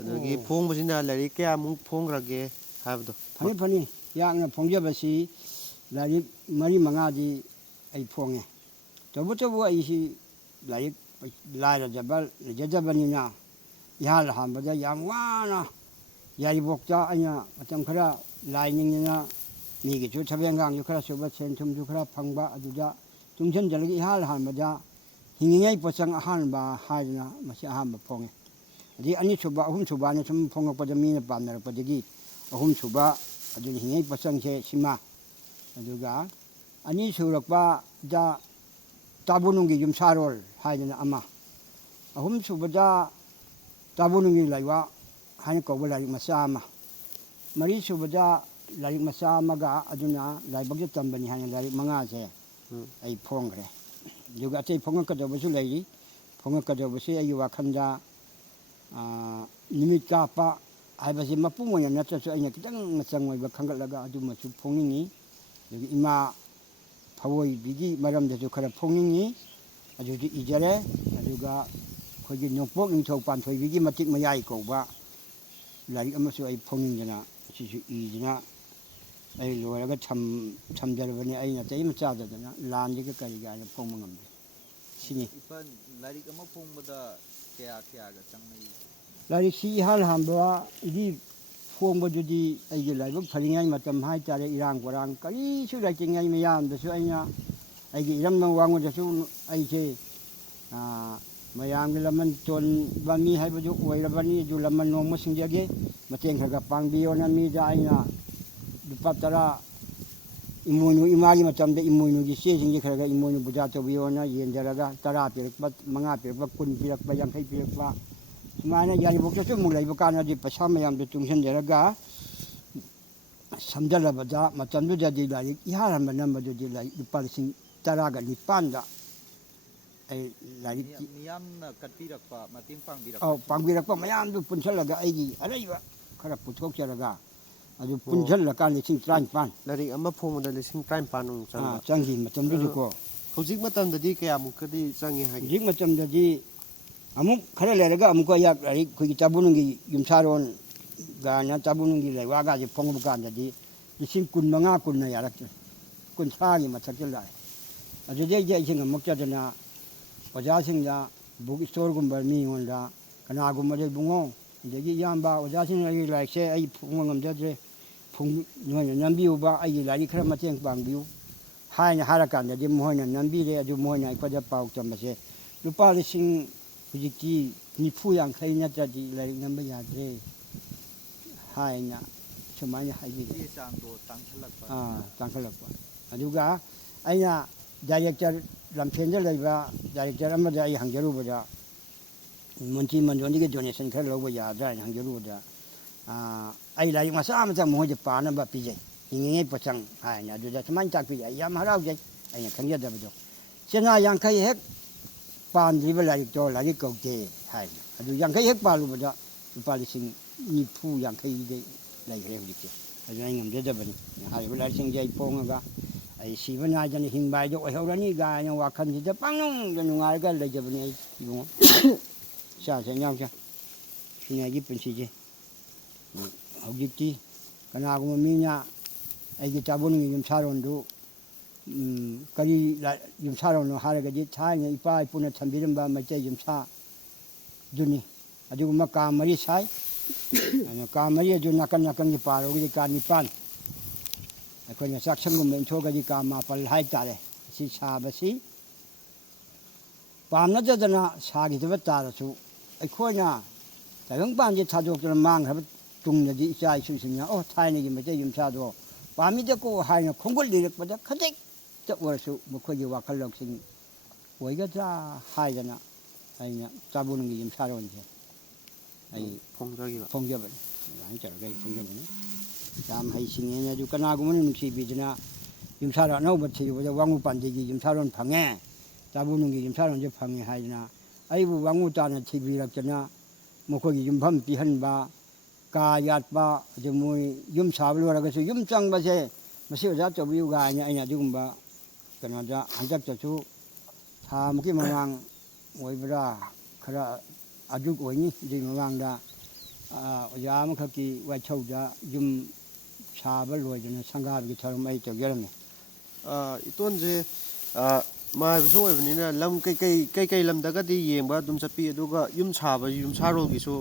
ꯑꯗꯒꯤ ꯐꯣꯡꯕꯁꯤꯅ ꯂꯥꯏꯔꯤꯛ ꯀꯌꯥꯃꯨꯛ ꯐꯣꯡꯈ꯭ꯔꯒꯦ ꯍꯥꯏꯕꯗꯣ ꯐꯅꯤ ꯌꯥꯡꯅ ꯐꯣꯡꯖꯕꯁꯤ ꯂꯥꯏꯔꯤꯛ 4-5ꯗꯤ ꯑꯩ ꯐꯣꯡꯉꯦ ꯇꯧꯕꯇꯕꯨ ꯑꯩꯁꯤ ꯂꯥꯏꯔꯤꯛ ꯂꯥꯏꯔꯖꯕ ꯂꯩꯖꯗꯕꯅꯤꯅ ꯏꯍꯥꯟ ꯍꯥꯟꯕꯗ ꯌꯥꯝ ꯋꯥꯅ ꯌꯥꯏꯔꯤꯄꯣꯛꯇ ꯑꯩꯅ ꯃꯇꯝ ꯈꯔ ꯂꯥꯏꯅꯤꯡꯗꯅ ꯃꯤꯒꯤꯁꯨ ꯊꯕꯛ ꯏꯟꯈꯥꯡꯁꯨ ꯈꯔ ꯁꯨꯕ ꯁꯦꯟ ꯊꯨꯝꯁꯨ ꯈꯔ ꯐꯪꯕ ꯑꯗꯨꯗ ꯇꯨꯡꯁꯤꯟꯖꯔꯒ 이ꯍꯥꯟ ꯍꯥꯟꯕꯗ ꯍꯤꯡꯉꯤꯉꯩ ꯄꯣꯠꯆꯪ ꯑꯍꯥꯟꯕ ꯍꯥꯏꯗꯅ ꯃꯁꯤ ꯑꯍꯥꯟꯕ ꯐꯣꯡꯉꯦ ꯑꯗꯩ ꯑꯅꯤꯁꯨꯕ ꯑꯍꯨꯝꯁꯨꯕꯅ ꯁꯨꯝ ꯐꯣꯡꯉꯛꯄꯗ ꯃꯤꯅ ꯄꯥꯝꯅꯔꯛꯄꯗꯒꯤ ꯑꯍꯨꯝꯁꯨꯕ ꯑꯗꯨꯅ ꯍꯤꯡꯉꯤꯉꯩ ꯄꯣꯠꯆꯪꯁꯦ ꯁꯤꯃ ꯑꯗꯨꯒ ꯑꯅꯤꯁꯨꯔꯛꯄꯗ ꯇꯥꯕꯨꯅꯨꯡꯒꯤ ꯌꯨꯝꯁꯥꯔꯣꯜ ꯍꯥꯏꯗꯅ ꯑꯃ ꯑꯍꯨꯝꯁꯨꯕꯗ ꯇꯥꯕꯨꯅꯨꯡꯒꯤ ꯂꯩꯋꯥ ꯍꯥꯏꯅ ꯀꯧꯕ ꯂꯥꯏꯔꯤꯛ ꯃꯆꯥ ꯑꯃ ꯃꯔꯤꯁꯨꯕꯗ ꯂꯥꯏꯔꯤꯛ ꯃꯆꯥ ꯑꯃꯒ ꯑꯗꯨꯅ ꯂꯥꯏꯕꯛꯇ ꯇꯝꯕꯅꯤ ꯍꯥꯏꯅ ꯂꯥꯏꯔꯤꯛ 5ꯁꯦ ꯑꯩ ꯐꯣꯡꯈ꯭ꯔꯦ ꯑꯗꯨꯒ ꯑꯇꯩ ꯐꯣꯡꯉꯛꯀꯗꯕꯁꯨ ꯂꯩꯔꯤ ꯐꯣꯡꯉꯛꯀꯗꯕꯁꯤ ꯑꯩꯒꯤ ꯋꯥꯈꯜꯗ ꯅꯨꯃꯤꯠ ꯀꯥꯞꯄ ꯍꯥꯏꯕꯁꯤ ꯃꯄꯨꯡ ꯑꯣꯏꯅ ꯅꯠꯇ꯭ꯔꯁꯨ ꯑꯩꯅ ꯈꯤꯇꯪ ꯃꯆꯪ ꯑꯣꯏꯕ ꯈꯟꯒꯠꯂꯒ ꯑꯗꯨꯃꯁꯨ ꯐꯣꯡꯅꯤꯡꯉꯤ ꯑꯗꯒꯤ ꯏꯃꯥ ꯐꯋꯣꯏꯕꯤꯒꯤ ꯃꯔꯝꯗꯁꯨ ꯈꯔ ꯐꯣꯡꯅꯤꯡꯉꯤ ꯑꯗꯨꯗꯤ ꯏꯖꯔꯦ ꯑꯗꯨꯒ ꯑꯩꯈꯣꯏꯒꯤ ꯅꯣꯡꯄꯣꯛ ꯅꯤꯡꯊꯧ ꯄꯥꯟꯊꯣꯏꯕꯤꯒꯤ ꯃꯇꯤꯛ ꯃꯌꯥꯏ ꯀꯧꯕ ꯂꯥꯏꯔꯤꯛ ꯑꯃꯁꯨ ꯑꯩ ꯐꯣꯡꯅꯤꯡꯗꯅ ꯑꯁꯤꯁꯨ ꯏꯗꯅ ꯑꯩ ꯂꯣꯏꯔꯒ ꯊꯝꯖꯔꯕꯅꯤ ꯑꯩꯅ ꯆꯍꯤ ꯑꯃ ꯆꯥꯗꯗꯅ ꯂꯥꯟꯁꯤꯒ ꯀꯔꯤꯒ ꯍꯥꯏꯅ ꯐꯣꯡꯕ ꯉꯝꯗꯦ ꯁꯤꯅꯤ ꯏꯄꯟ ꯂꯥꯏꯔꯤꯛ ꯑꯃ ꯐꯣꯡꯕꯗ ꯀꯌꯥꯒ ꯆꯪꯅꯩ ꯂꯥꯏꯔꯤꯛꯁꯤ ꯏꯍꯥꯟ ꯍꯥꯟꯕꯗꯤ ꯐꯣꯡꯕꯗꯨꯗꯤ ꯑꯩꯒꯤ ꯂꯥꯏꯕꯛ ꯐꯔꯤꯉꯩ ꯃꯇꯝ ꯍꯥꯏꯇꯥꯔꯦ ꯏꯔꯥꯡ ꯄꯣꯔꯥꯡ ꯀꯔꯤꯁꯨ ꯂꯩꯇ꯭ꯔꯤꯉꯩ ꯃꯌꯥꯝꯗꯁꯨ ꯑꯩꯅ ꯑꯩꯒꯤ ꯏꯔꯝꯗꯝ ꯋꯥꯡꯃꯗꯁꯨ ꯑꯩꯁꯦ ꯃꯌꯥꯝꯒꯤ ꯂꯃꯟ ꯇꯣꯟꯕ ꯃꯤ ꯍꯥꯏꯕꯗꯨ ꯑꯣꯏꯔꯕꯅꯤ ꯑꯗꯨ ꯂꯃꯟ ꯅꯣꯡꯃ ꯁꯤꯡꯖꯒꯦ ꯃꯇꯦꯡ ꯈꯔ ꯄꯥꯡꯕꯤꯌꯣꯅ ꯃꯤꯗ ꯑꯩꯅ ꯂꯨꯄꯥ 10 ꯏꯃꯣꯏꯅꯨ ꯏꯃꯥꯒꯤ ꯃꯇꯝꯗ ꯏꯃꯣꯏꯅꯨꯒꯤ ꯆꯦꯁꯤꯡꯁꯦ ꯈꯔ ꯏꯃꯣꯏꯅු ꯄꯨꯖꯥ ꯇꯧꯕꯤꯌꯣꯅ ꯌꯦꯟꯖꯔꯒ 10 ꯄꯤꯔꯛꯄ 5 ꯄꯤꯔꯛꯄ 10 ꯄꯤꯔꯛꯄ 50 ꯄꯤꯔꯛꯄ ꯁꯨꯃꯥꯏꯅ ꯌꯥꯏꯔꯤꯄꯣꯛꯇꯁꯨ ꯑꯃꯨꯛ ꯂꯩꯕ ꯀꯥꯟꯗꯗꯤ ꯄꯩꯁా ꯃꯌꯥꯝꯗꯣ ꯇꯨꯡꯁꯤꯟꯖꯔꯒ ꯁꯝꯖꯜꯂꯕꯗ ꯃꯇꯝꯗꯨꯗꯗꯤ ꯂꯥꯏꯔꯤꯛ ꯏꯍꯥꯟ ꯍꯥꯟꯕ ꯅꯝꯕꯗꯨꯗꯤ ꯂꯥꯏꯔꯤꯛ ꯂꯨꯄꯥ 19,000ꯗ ꯑꯩ ꯂꯥꯏꯔꯤꯛ ꯃꯤꯌꯥꯝꯅ ꯀꯠꯄꯤꯔꯛꯄ ꯃꯇꯦꯡ ꯄꯥꯡꯕꯤꯔꯛꯄ ꯄꯥꯡꯕꯤꯔꯛꯄ ꯃꯌꯥꯝꯗꯨ ꯄꯨꯟꯁꯤꯜꯂꯒ ꯑꯩꯒꯤ ꯑꯔꯩꯕ ꯈꯔ ꯄꯨꯊꯣꯛꯆꯔꯒ ꯑꯗꯨ ꯄꯨꯟꯁꯤꯜꯂꯀꯥꯟꯗ 19,000 ꯂꯥꯏꯔꯤꯛ ꯑꯃ ꯐꯣꯡꯕꯗ 19,000 ꯆꯪꯕ ꯆꯪꯈꯤ ꯃꯇꯝꯗꯨꯗꯀꯣ ꯍꯧꯖꯤꯛ ꯃꯇꯝꯗꯗꯤ ꯀꯌꯥꯃꯨꯛꯀꯗꯤ ꯆꯪꯉꯤ ꯍꯥꯏꯒꯦ ꯍꯧꯖꯤꯛ ꯃꯇꯝꯗꯗꯤ ꯑꯃꯨꯛ ꯈꯔ ꯂꯩꯔꯒ ꯑꯃꯨꯛꯀ ꯂꯥꯏꯔꯤꯛ ꯑꯩꯈꯣꯏꯒꯤ ꯇꯥꯕꯨꯅꯨꯡꯒꯤ ꯌꯨꯝꯁꯥꯔꯣꯟ ꯒꯥꯏꯅ ꯇꯥꯕꯨꯅꯨꯡꯒꯤ ꯂꯩꯋꯥꯒꯁꯦ ꯐꯣꯡꯕ ꯀꯥꯟꯗꯗꯤ 15,000 ꯌꯥꯔꯛꯇ꯭ꯔꯦ 30ꯒꯤ ꯃꯊꯛꯇ ꯂꯥꯛꯑꯦ ꯑꯗꯨꯗꯩꯗꯤ ꯑꯩꯁꯦ ꯉꯝꯃꯛꯇꯗꯅ ꯑꯣꯖꯥꯁꯤꯡꯗ ꯕꯨꯛ ꯁ꯭ꯇꯣꯔꯒꯨꯝꯕ ꯃꯤꯉꯣꯟꯗ ꯀꯅꯥꯒꯨꯝꯕꯗ ꯏꯕꯨꯡꯉꯣ ꯑꯗꯒꯤ ꯏꯌꯥꯝꯕ ꯑꯣꯖꯥꯁꯤꯡ ꯑꯩꯒꯤ ꯂꯥꯏꯔꯤꯛꯁꯦ ꯑꯩ ꯐꯣꯡꯕ ꯉꯝꯖꯗ꯭ꯔꯦ ꯅꯣꯏꯅ ꯅꯝꯕꯤꯌꯨꯕ ꯑꯩꯒꯤ ꯂꯥꯏꯔꯤꯛ ꯈꯔ ꯃꯇꯦꯡ ꯄꯥꯡꯕꯤꯌꯨ ꯍꯥꯏꯔꯀꯥꯟꯗꯗꯤ ꯃꯈꯣꯏꯅ ꯅꯝꯕꯤꯔꯦ ꯑꯗꯨ ꯃꯈꯣꯏꯅ ꯑꯩꯈꯣꯏꯗ ꯄꯥꯎ ꯇꯝꯕꯁꯦ ꯂꯨꯄꯥ ꯍꯧꯖꯤꯛꯇꯤ 40-50 ꯅꯠꯇ꯭ꯔꯗꯤ ꯂꯥꯏꯔꯤꯛ ꯅꯝꯕ ꯌꯥꯗ꯭ꯔꯦ ꯍꯥꯏꯅ ꯁꯨꯃꯥꯏꯅ ꯍꯥꯏꯕꯤꯔꯦ ꯆꯦ ꯆꯥꯡꯗꯣ ꯇꯥꯡꯈꯠꯂꯛꯄ ꯇꯥꯡꯈꯠꯂꯛꯄ ꯑꯗꯨꯒ ꯑꯩꯅ ꯗꯥꯏꯔꯦꯛꯇꯔ ꯂꯝꯐꯦꯟꯗ ꯂꯩꯕ ꯗꯥꯏꯔꯦꯛꯇꯔ ꯑꯃꯗ ꯑꯩ ꯍꯪꯖꯔꯨꯕꯗ ꯃꯟꯇ꯭ꯔꯤ ꯃꯟꯗꯣꯟꯗꯒꯤ ꯗꯣꯅꯦꯁꯟ ꯈꯔ ꯂꯧꯕ ꯌꯥꯗ꯭ꯔꯥ ꯍꯥꯏꯅ ꯍꯪꯖꯔꯨꯕꯗ ꯑꯩ ꯂꯥꯏꯔꯤꯛ ꯃꯆꯥ ꯃꯆꯥ ꯃꯈꯣꯏꯗ ꯄꯥꯅꯕ ꯄꯤꯖꯩ ꯍꯤꯡꯉꯤꯉꯩ ꯄꯣꯠꯆꯪ ꯍꯥꯏꯅ ꯑꯗꯨꯗ ꯁꯨꯃꯥꯏꯅ ꯇꯥꯛꯄꯤꯔꯦ ꯑꯩ ꯌꯥꯝ ꯍꯔꯥꯎꯖꯩ ꯑꯩꯅ ꯈꯪꯖꯗꯕꯗꯣ ꯆꯦꯅꯥ ꯌꯥꯡꯈꯩ ꯍꯦꯛ ꯄꯥꯟꯗ꯭ꯔꯤꯕ ꯂꯥꯏꯔꯤꯛꯇꯣ ꯂꯥꯏꯔꯤꯛ ꯀꯧꯗꯦ ꯍꯥꯏꯅ ꯑꯗꯨ ꯌꯥꯡꯈꯩ ꯍꯦꯛ ꯄꯥꯜꯂꯨꯕꯗ ꯂꯨꯄꯥ ꯂꯤꯁꯤꯡ ꯅꯤꯐꯨ ꯌꯥꯡꯈꯩꯗꯩ ꯂꯩꯈ꯭ꯔꯦ ꯍꯧꯖꯤꯛꯇꯤ ꯑꯗꯨ ꯑꯩ ꯉꯝꯖꯗꯕꯅꯤ ꯍꯥꯏꯔꯤꯕ ꯂꯥꯏꯔꯤꯛꯁꯤꯡꯁꯦ ꯑꯩ ꯐꯣꯡꯉꯒ ꯑꯩ ꯁꯤꯕ ꯅꯥꯏꯗꯅ ꯍꯤꯡꯕ ꯍꯥꯏꯗꯣ ꯑꯣꯏꯍꯧꯔꯅꯤ ꯀꯥꯏꯅ ꯋꯥꯈꯜꯁꯤꯗ ꯄꯪꯅꯨꯡꯗ ꯅꯨꯡꯉꯥꯏꯔꯒ ꯂꯩꯖꯕꯅꯤ ꯑꯩ ꯏꯕꯨꯡꯉꯣ ꯏꯆꯥꯁꯦ ꯏꯅꯥꯎꯁꯦ ꯁꯤꯅꯤ ꯑꯩꯒꯤ ꯄꯨꯟꯁꯤꯁꯦ ꯍꯧꯖꯤꯛꯇꯤ ꯀꯅꯥꯒꯨꯝꯕ ꯃꯤꯅ ꯑꯩꯒꯤ ꯇꯥꯕꯨꯡꯒꯤ ꯌꯨꯝꯁꯥꯔꯣꯟꯗꯨ ꯀꯔꯤ ꯌꯨꯝꯁꯥꯔꯣꯟꯅꯣ ꯍꯥꯏꯔꯒꯗꯤ ꯊꯥꯏꯅ ꯏꯄꯥ ꯏꯄꯨꯅ ꯊꯝꯕꯤꯔꯝꯕ ꯃꯩꯇꯩ ꯌꯨꯝꯁꯥꯗꯨꯅꯤ ꯑꯗꯨꯒꯨꯝꯕ ꯀꯥ 4 ꯁꯥꯏ ꯑꯗꯨꯅ ꯀꯥ 4 ꯑꯗꯨ ꯅꯥꯀꯟ ꯅꯥꯀꯟꯒꯤ ꯄꯥꯔꯨꯔꯒꯗꯤ ꯀꯥ 9 ꯑꯩꯈꯣꯏꯅ ꯆꯥꯛꯁꯪꯒꯨꯝꯕ ꯏꯟꯊꯣꯛꯑꯒꯗꯤ ꯀꯥ 9 ꯍꯥꯏꯇꯥꯔꯦ ꯑꯁꯤ ꯁꯥꯕꯁꯤ ꯄꯥꯝꯅꯗꯗꯅ ꯁꯥꯈꯤꯗꯕ ꯇꯥꯔꯁꯨ ꯑꯩꯈꯣꯏꯅ ꯇꯥꯏꯕꯪꯄꯥꯟꯁꯦ ꯊꯥꯗꯣꯛꯇꯨꯅ ꯃꯥꯡꯈ꯭ꯔꯕ ꯇꯨꯡꯗꯗꯤ ꯏꯆꯥ ꯏꯁꯨꯁꯤꯡꯅ ꯊꯥꯏꯅꯒꯤ ꯃꯩꯇꯩ ꯌꯨꯝꯁꯥꯗꯣ ꯄꯥꯝꯃꯤꯗꯀꯣ ꯍꯥꯏꯅ ꯈꯣꯡꯒꯨꯜ ꯂꯤꯔꯛꯄꯗ ꯈꯖꯤꯛꯇ ꯑꯣꯏꯔꯁꯨ ꯃꯈꯣꯏꯒꯤ ꯋꯥꯈꯜ ꯂꯧꯁꯤꯡ ꯑꯣꯏꯒꯗ꯭ꯔꯥ ꯍꯥꯏꯗꯅ ꯑꯩꯅ ꯇꯥꯕꯨꯡꯒꯤ ꯌꯨꯝꯁꯥꯔꯣꯟꯁꯦ ꯑꯩ ꯐꯣꯡꯖꯕꯅꯤ ꯑꯗꯨꯃꯥꯏꯅ ꯇꯧꯔꯒ ꯑꯩ ꯐꯣꯡꯖꯕꯅꯤ ꯌꯥꯝ ꯍꯩꯁꯤꯡꯉꯦꯅ ꯑꯗꯨ ꯀꯅꯥꯒꯨꯝꯕꯅ ꯅꯨꯡꯁꯤꯕꯤꯗꯅ ꯌꯨꯝꯁꯥꯔꯣꯟ ꯑꯅꯧꯕ ꯊꯤꯔꯨꯕꯗ ꯋꯥꯡꯉꯨ ꯄꯥꯟꯗꯦꯒꯤ ꯌꯨꯝꯁꯥꯔꯣꯟ ꯐꯪꯉꯦ ꯇꯥꯕꯨꯡꯒꯤ ꯌꯨꯝꯁꯥꯔꯣꯟꯁꯦ ꯐꯪꯉꯦ ꯍꯥꯏꯗꯅ ꯑꯩꯕꯨ ꯋꯥꯡꯉꯨ ꯇꯥꯅ ꯊꯤꯕꯤꯔꯛꯇꯅ ꯃꯈꯣꯏꯒꯤ ꯌꯨꯝꯐꯝ ꯄꯤꯍꯟꯕ ꯀꯥ ꯌꯥꯠꯄ ꯑꯗꯨ ꯃꯣꯏ ꯌꯨꯝ ꯁꯥꯕ ꯂꯣꯏꯔꯒꯁꯨ ꯌꯨꯝ ꯆꯪꯕꯁꯦ ꯃꯁꯤ ꯑꯣꯖꯥ ꯇꯧꯕꯤꯌꯨ ꯀꯥꯏꯅ ꯑꯩꯅ ꯑꯗꯨꯒꯨꯝꯕ ꯀꯩꯅꯣꯗ ꯍꯟꯗꯛꯇꯁꯨ ꯊꯥꯃꯨꯛꯀꯤ ꯃꯃꯥꯡ ꯑꯣꯏꯕ꯭ꯔꯥ ꯈꯔ ꯑꯗꯨ ꯑꯣꯏꯅꯤ ꯑꯗꯨꯒꯤ ꯃꯃꯥꯡꯗ ꯑꯣꯖꯥ ꯑꯃꯈꯛꯀꯤ ꯋꯥꯏꯊꯧꯗ ꯌꯨꯝ ꯁꯥꯕ ꯂꯣꯏꯗꯅ ꯁꯪꯒꯥꯕꯒꯤ ꯊꯧꯔꯝ ꯑꯩ ꯇꯧꯖꯔꯝꯃꯤ ꯏꯇꯣꯟꯁꯦ ꯃꯥꯏꯕꯁꯨ ꯑꯣꯏꯕꯅꯤꯅ ꯂꯝ ꯀꯩꯀꯩ ꯂꯝꯗꯒꯗꯤ ꯌꯦꯡꯕ ꯑꯗꯨꯝ ꯆꯠꯄꯤ ꯑꯗꯨꯒ ꯌꯨꯝ ꯁꯥꯕ ꯌꯨꯝꯁꯥꯔꯣꯜꯒꯤꯁꯨ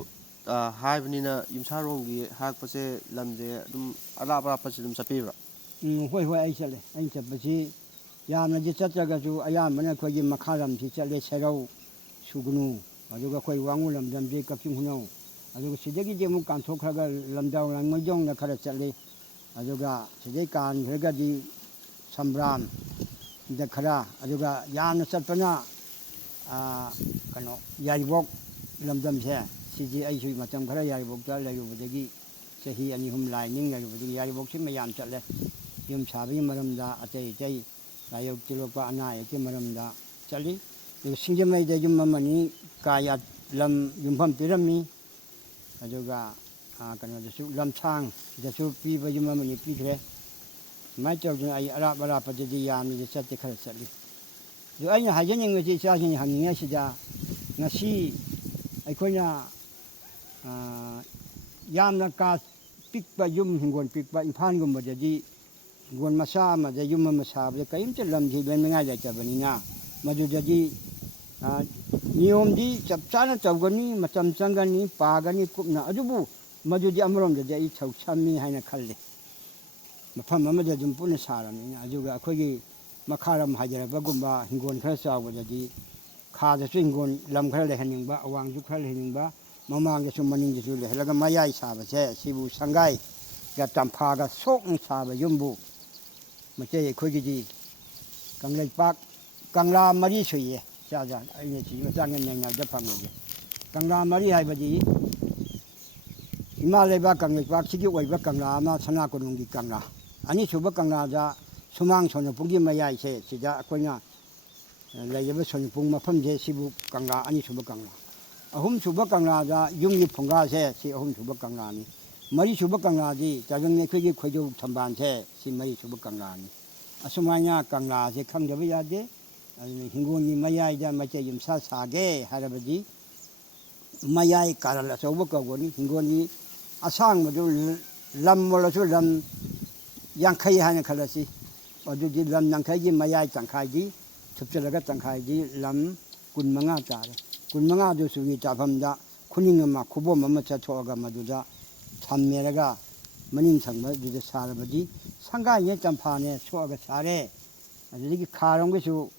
ꯍꯥꯏꯕꯅꯤna ꯌꯨꯝꯁꯥꯔꯣꯜꯒꯤ ꯍꯥꯏꯔꯛꯄꯁꯦ ꯂꯝꯁꯦ ꯑꯗꯨꯝ ꯑꯔꯥꯞ ꯑꯔꯥꯞꯄꯁꯦ ꯑꯗꯨꯝ ꯆꯠꯄꯤꯕ꯭ꯔꯥ ꯍꯣꯏ ꯍꯣꯏ ꯑꯩ ꯆꯠꯂꯦ ꯑꯩꯅ ꯆꯠꯄꯁꯤ ꯌꯥꯝꯅꯗꯤ ꯆꯠꯇ꯭ꯔꯒꯁꯨ ꯑꯌꯥꯝꯕꯅ ꯑꯩꯈꯣꯏꯒꯤ ꯃꯈꯥꯔꯝꯁꯤ ꯆꯠꯂꯦ ꯁꯦꯔꯧ ꯁꯨꯒꯅꯨ ꯑꯗꯨꯒ ꯑꯩꯈꯣꯏ ꯋꯥꯡꯉꯨ ꯂꯝꯗꯝꯁꯤ ꯀꯛꯆꯤꯡ ꯈꯨꯅꯧ ꯑꯗꯨꯒ ꯁꯤꯗꯒꯤꯗꯤ ꯑꯃꯨꯛ ꯀꯥꯟꯊꯣꯛꯈ꯭ꯔꯒ ꯂꯝꯖꯥꯎ ꯂꯥꯡꯃꯩꯗꯣꯡꯗ ꯈꯔ ꯆꯠꯂꯤ ꯑꯗꯨꯒ ꯁꯤꯗꯩ ꯀꯥꯟꯈ꯭ꯔꯒꯗꯤ ꯁꯝꯕ꯭ꯔꯥꯝꯗ ꯈꯔ ꯑꯗꯨꯒ ꯌꯥꯝꯅ ꯆꯠꯄꯅ ꯀꯩꯅꯣ ꯌꯥꯏꯔꯤꯄꯣꯛ ꯂꯝꯗꯝꯁꯦ ꯁꯤꯁꯤ ꯑꯩꯁꯨ ꯃꯇꯝ ꯈꯔ ꯌꯥꯏꯔꯤꯄꯣꯛꯇ ꯂꯩꯔꯨꯕꯗꯒꯤ ꯆꯍꯤ 2-3 ꯂꯥꯏꯅꯤꯡ ꯂꯩꯔꯨꯕꯗꯒꯤ ꯌꯥꯏꯔꯤꯄꯣꯛꯁꯤ ꯃꯌꯥꯝ ꯆꯠꯂꯦ ꯌꯨꯝ ꯁꯥꯕꯒꯤ ꯃꯔꯝꯗ ꯑꯇꯩ ꯑꯇꯩ ꯂꯥꯏꯌꯣꯛ ꯇꯤꯜꯂꯣꯛꯄ ꯑꯅꯥ ꯑꯌꯦꯛꯀꯤ ꯃꯔꯝꯗ ꯆꯠꯂꯤ ꯑꯗꯨꯒ ꯁꯤꯡꯖꯃꯩꯗ ꯌꯨꯝ ꯑꯃꯅꯤ ꯂꯝ ꯌꯨꯝꯐꯝ ꯄꯤꯔꯝꯃꯤ ꯑꯗꯨꯒ ꯀꯩꯅꯣꯗꯁꯨ ꯂꯝꯁꯥꯡꯗꯁꯨ ꯄꯤꯕ ꯌꯨꯝ ꯑꯃꯅꯤ ꯄꯤꯈ꯭ꯔꯦ ꯑꯗꯨꯃꯥꯏꯅ ꯇꯧꯗꯅ ꯑꯩ ꯑꯔꯥꯞ ꯑꯔꯥꯞꯄꯗꯗꯤ ꯌꯥꯝꯅꯗꯤ ꯆꯠꯇꯦ ꯈꯔ ꯆꯠꯂꯤ ꯑꯗꯨ ꯑꯩꯅ ꯍꯥꯏꯖꯅꯤꯡꯕꯁꯤ ꯏꯆꯥꯁꯤꯡ ꯍꯪꯅꯤꯡꯉꯤꯁꯤꯗ ꯉꯁꯤ ꯑꯩꯈꯣꯏꯅ ꯌꯥꯝꯅ ꯀꯥ ꯄꯤꯛꯄ ꯌꯨꯝ ꯍꯤꯡꯒꯣꯜ ꯄꯤꯛꯄ ꯏꯝꯐꯥꯜꯒꯨꯝꯕꯗꯗꯤ ꯍꯤꯡꯒꯣꯜ ꯃꯆꯥ ꯑꯃꯗ ꯌꯨꯝ ꯑꯃ ꯁꯥꯕꯗ ꯀꯔꯤꯝꯇ ꯂꯝꯁꯤ ꯂꯩꯅꯤꯡꯉꯥꯏ ꯂꯩꯇꯕꯅꯤꯅ ꯃꯗꯨꯗꯗꯤ ꯅꯤꯌꯣꯝꯗꯤ ꯆꯞ ꯆꯥꯅ ꯇꯧꯒꯅꯤ ꯃꯇꯝ ꯆꯪꯒꯅꯤ ꯄꯥꯒꯅꯤ ꯀꯨꯞꯅ ꯑꯗꯨꯕꯨ ꯃꯗꯨꯗꯤ ꯑꯃꯔꯣꯝꯗꯗꯤ ꯑꯩ ꯁꯝꯃꯤ ꯍꯥꯏꯅ ꯈꯜꯂꯤ ꯃꯐꯝ ꯑꯃꯗ ꯑꯗꯨꯝ ꯄꯨꯟꯅ ꯁꯥꯔꯕꯅꯤꯅ ꯑꯗꯨꯒ ꯑꯩꯈꯣꯏꯒꯤ ꯃꯈꯥꯔꯝ ꯍꯥꯏꯖꯔꯛꯄꯒꯨꯝꯕ ꯍꯤꯡꯒꯣꯜ ꯈꯔ ꯆꯥꯎꯕꯗꯗꯤ ꯈꯥꯗꯁꯨ ꯍꯤꯡꯒꯣꯜ ꯂꯝꯈꯔ ꯂꯩꯍꯟꯅꯤꯡꯕ ꯑꯋꯥꯡꯁꯨ ꯈꯔ ꯂꯩꯍꯟꯅꯤꯡꯕ ꯃꯃꯥꯡꯗꯁꯨ ꯃꯅꯤꯡꯗꯁꯨ ꯂꯩꯍꯜꯂꯒ ꯃꯌꯥꯏ ꯁꯥꯕꯁꯦ ꯁꯤꯕꯨ ꯁꯪꯒꯥꯏꯒ ꯇꯝꯐꯥꯒ ꯁꯣꯛꯅ ꯁꯥꯕ ꯌꯨꯝꯕꯨ ꯃꯩꯇꯩ ꯑꯩꯈꯣꯏꯒꯤꯗꯤ ꯀꯪꯂꯩꯄꯥꯛ ꯀꯪꯂꯥ 4 ꯁꯨꯏꯌꯦ ꯆꯥꯖꯥ ꯑꯩꯅ ꯁꯤ ꯃꯇꯥꯡꯗ ꯅꯩꯅꯕꯗ ꯐꯪꯉꯤꯁꯦ ꯀꯪꯂꯥ 4 ꯍꯥꯏꯕꯗꯤ ꯏꯃꯥ ꯂꯩꯕꯥꯛ ꯀꯪꯂꯩꯄꯥꯛꯁꯤꯒꯤ ꯑꯣꯏꯕ ꯀꯪꯂꯥ ꯑꯃ ꯁꯅꯥ ꯀꯣꯅꯨꯡꯒꯤ ꯀꯪꯂꯥ ꯑꯅꯤꯁꯨꯕ ꯀꯪꯂꯥꯗ ꯁꯨꯃꯥꯡ ꯁꯣꯅꯄꯨꯡꯒꯤ ꯃꯌꯥꯏꯁꯦ ꯁꯤꯗ ꯑꯩꯈꯣꯏꯅ ꯂꯩꯔꯤꯕ ꯁꯣꯅꯄꯨꯡ ꯃꯐꯝꯁꯦ ꯁꯤꯕꯨ ꯀꯪꯂꯥ ꯑꯅꯤꯁꯨꯕ ꯀꯪꯂꯥ ꯑꯍꯨꯝꯁꯨꯕ ꯀꯪꯂꯥꯗ ꯌꯨꯝꯒꯤ ꯐꯨꯡꯒꯥꯁꯦ ꯁꯤ ꯑꯍꯨꯝꯁꯨꯕ ꯀꯪꯂꯥꯅꯤ ꯃꯔꯤꯁꯨꯕ ꯀꯪꯂꯥꯗꯤ ꯇꯥꯏꯕꯪ ꯑꯩꯈꯣꯏꯒꯤ ꯈꯣꯏꯖꯧ ꯊꯝꯕꯥꯜꯁꯦ ꯁꯤ ꯃꯔꯤꯁꯨꯕ ꯀꯪꯂꯥꯅꯤ ꯑꯁꯨꯃꯥꯏꯅ ꯀꯪꯂꯥꯁꯦ ꯈꯪꯗꯕ ꯌꯥꯗꯦ ꯑꯗꯨꯅ ꯍꯤꯡꯒꯣꯜꯒꯤ ꯃꯌꯥꯏꯗ ꯃꯩꯇꯩ ꯌꯨꯝꯁꯥ ꯁꯥꯒꯦ ꯍꯥꯏꯔꯕꯗꯤ ꯃꯌꯥꯏ ꯀꯥꯔꯜ ꯑꯆꯧꯕ ꯀꯧꯒꯅꯤ ꯍꯤꯡꯒꯣꯜꯒꯤ ꯑꯁꯥꯡꯕꯗꯨ ꯂꯝ ꯑꯣꯜꯂꯁꯨ ꯂꯝ 50 ꯍꯥꯏꯅ ꯈꯜꯂꯁꯤ ꯑꯗꯨꯗꯤ ꯂꯝ 50ꯒꯤ ꯃꯌꯥꯏ ꯇꯪꯈꯥꯏꯗꯤ ꯊꯨꯞꯆꯜꯂꯒ ꯇꯪꯈꯥꯏꯗꯤ ꯂꯝ 25 ꯇꯥꯔꯦ 25 ꯑꯗꯨꯁꯨꯒꯤ ꯇꯥꯐꯝꯗ ꯈꯨꯅꯤꯡ ꯑꯃ ꯈꯨꯕꯣꯝ ꯑꯃ ꯆꯠꯊꯣꯛꯑꯒ ꯃꯗꯨꯗ ꯊꯝꯃꯦꯔꯒ ꯃꯅꯤꯡ ꯊꯪꯕꯗꯨꯗ ꯁꯥꯔꯕꯗꯤ ꯁꯪꯒꯥꯏꯅꯦ ꯇꯝꯐꯥꯅꯦ ꯁꯣꯛꯑꯒ ꯁꯥꯔꯦ ꯑꯗꯨꯗꯒꯤ ꯈꯥꯔꯣꯝꯒꯤꯁꯨ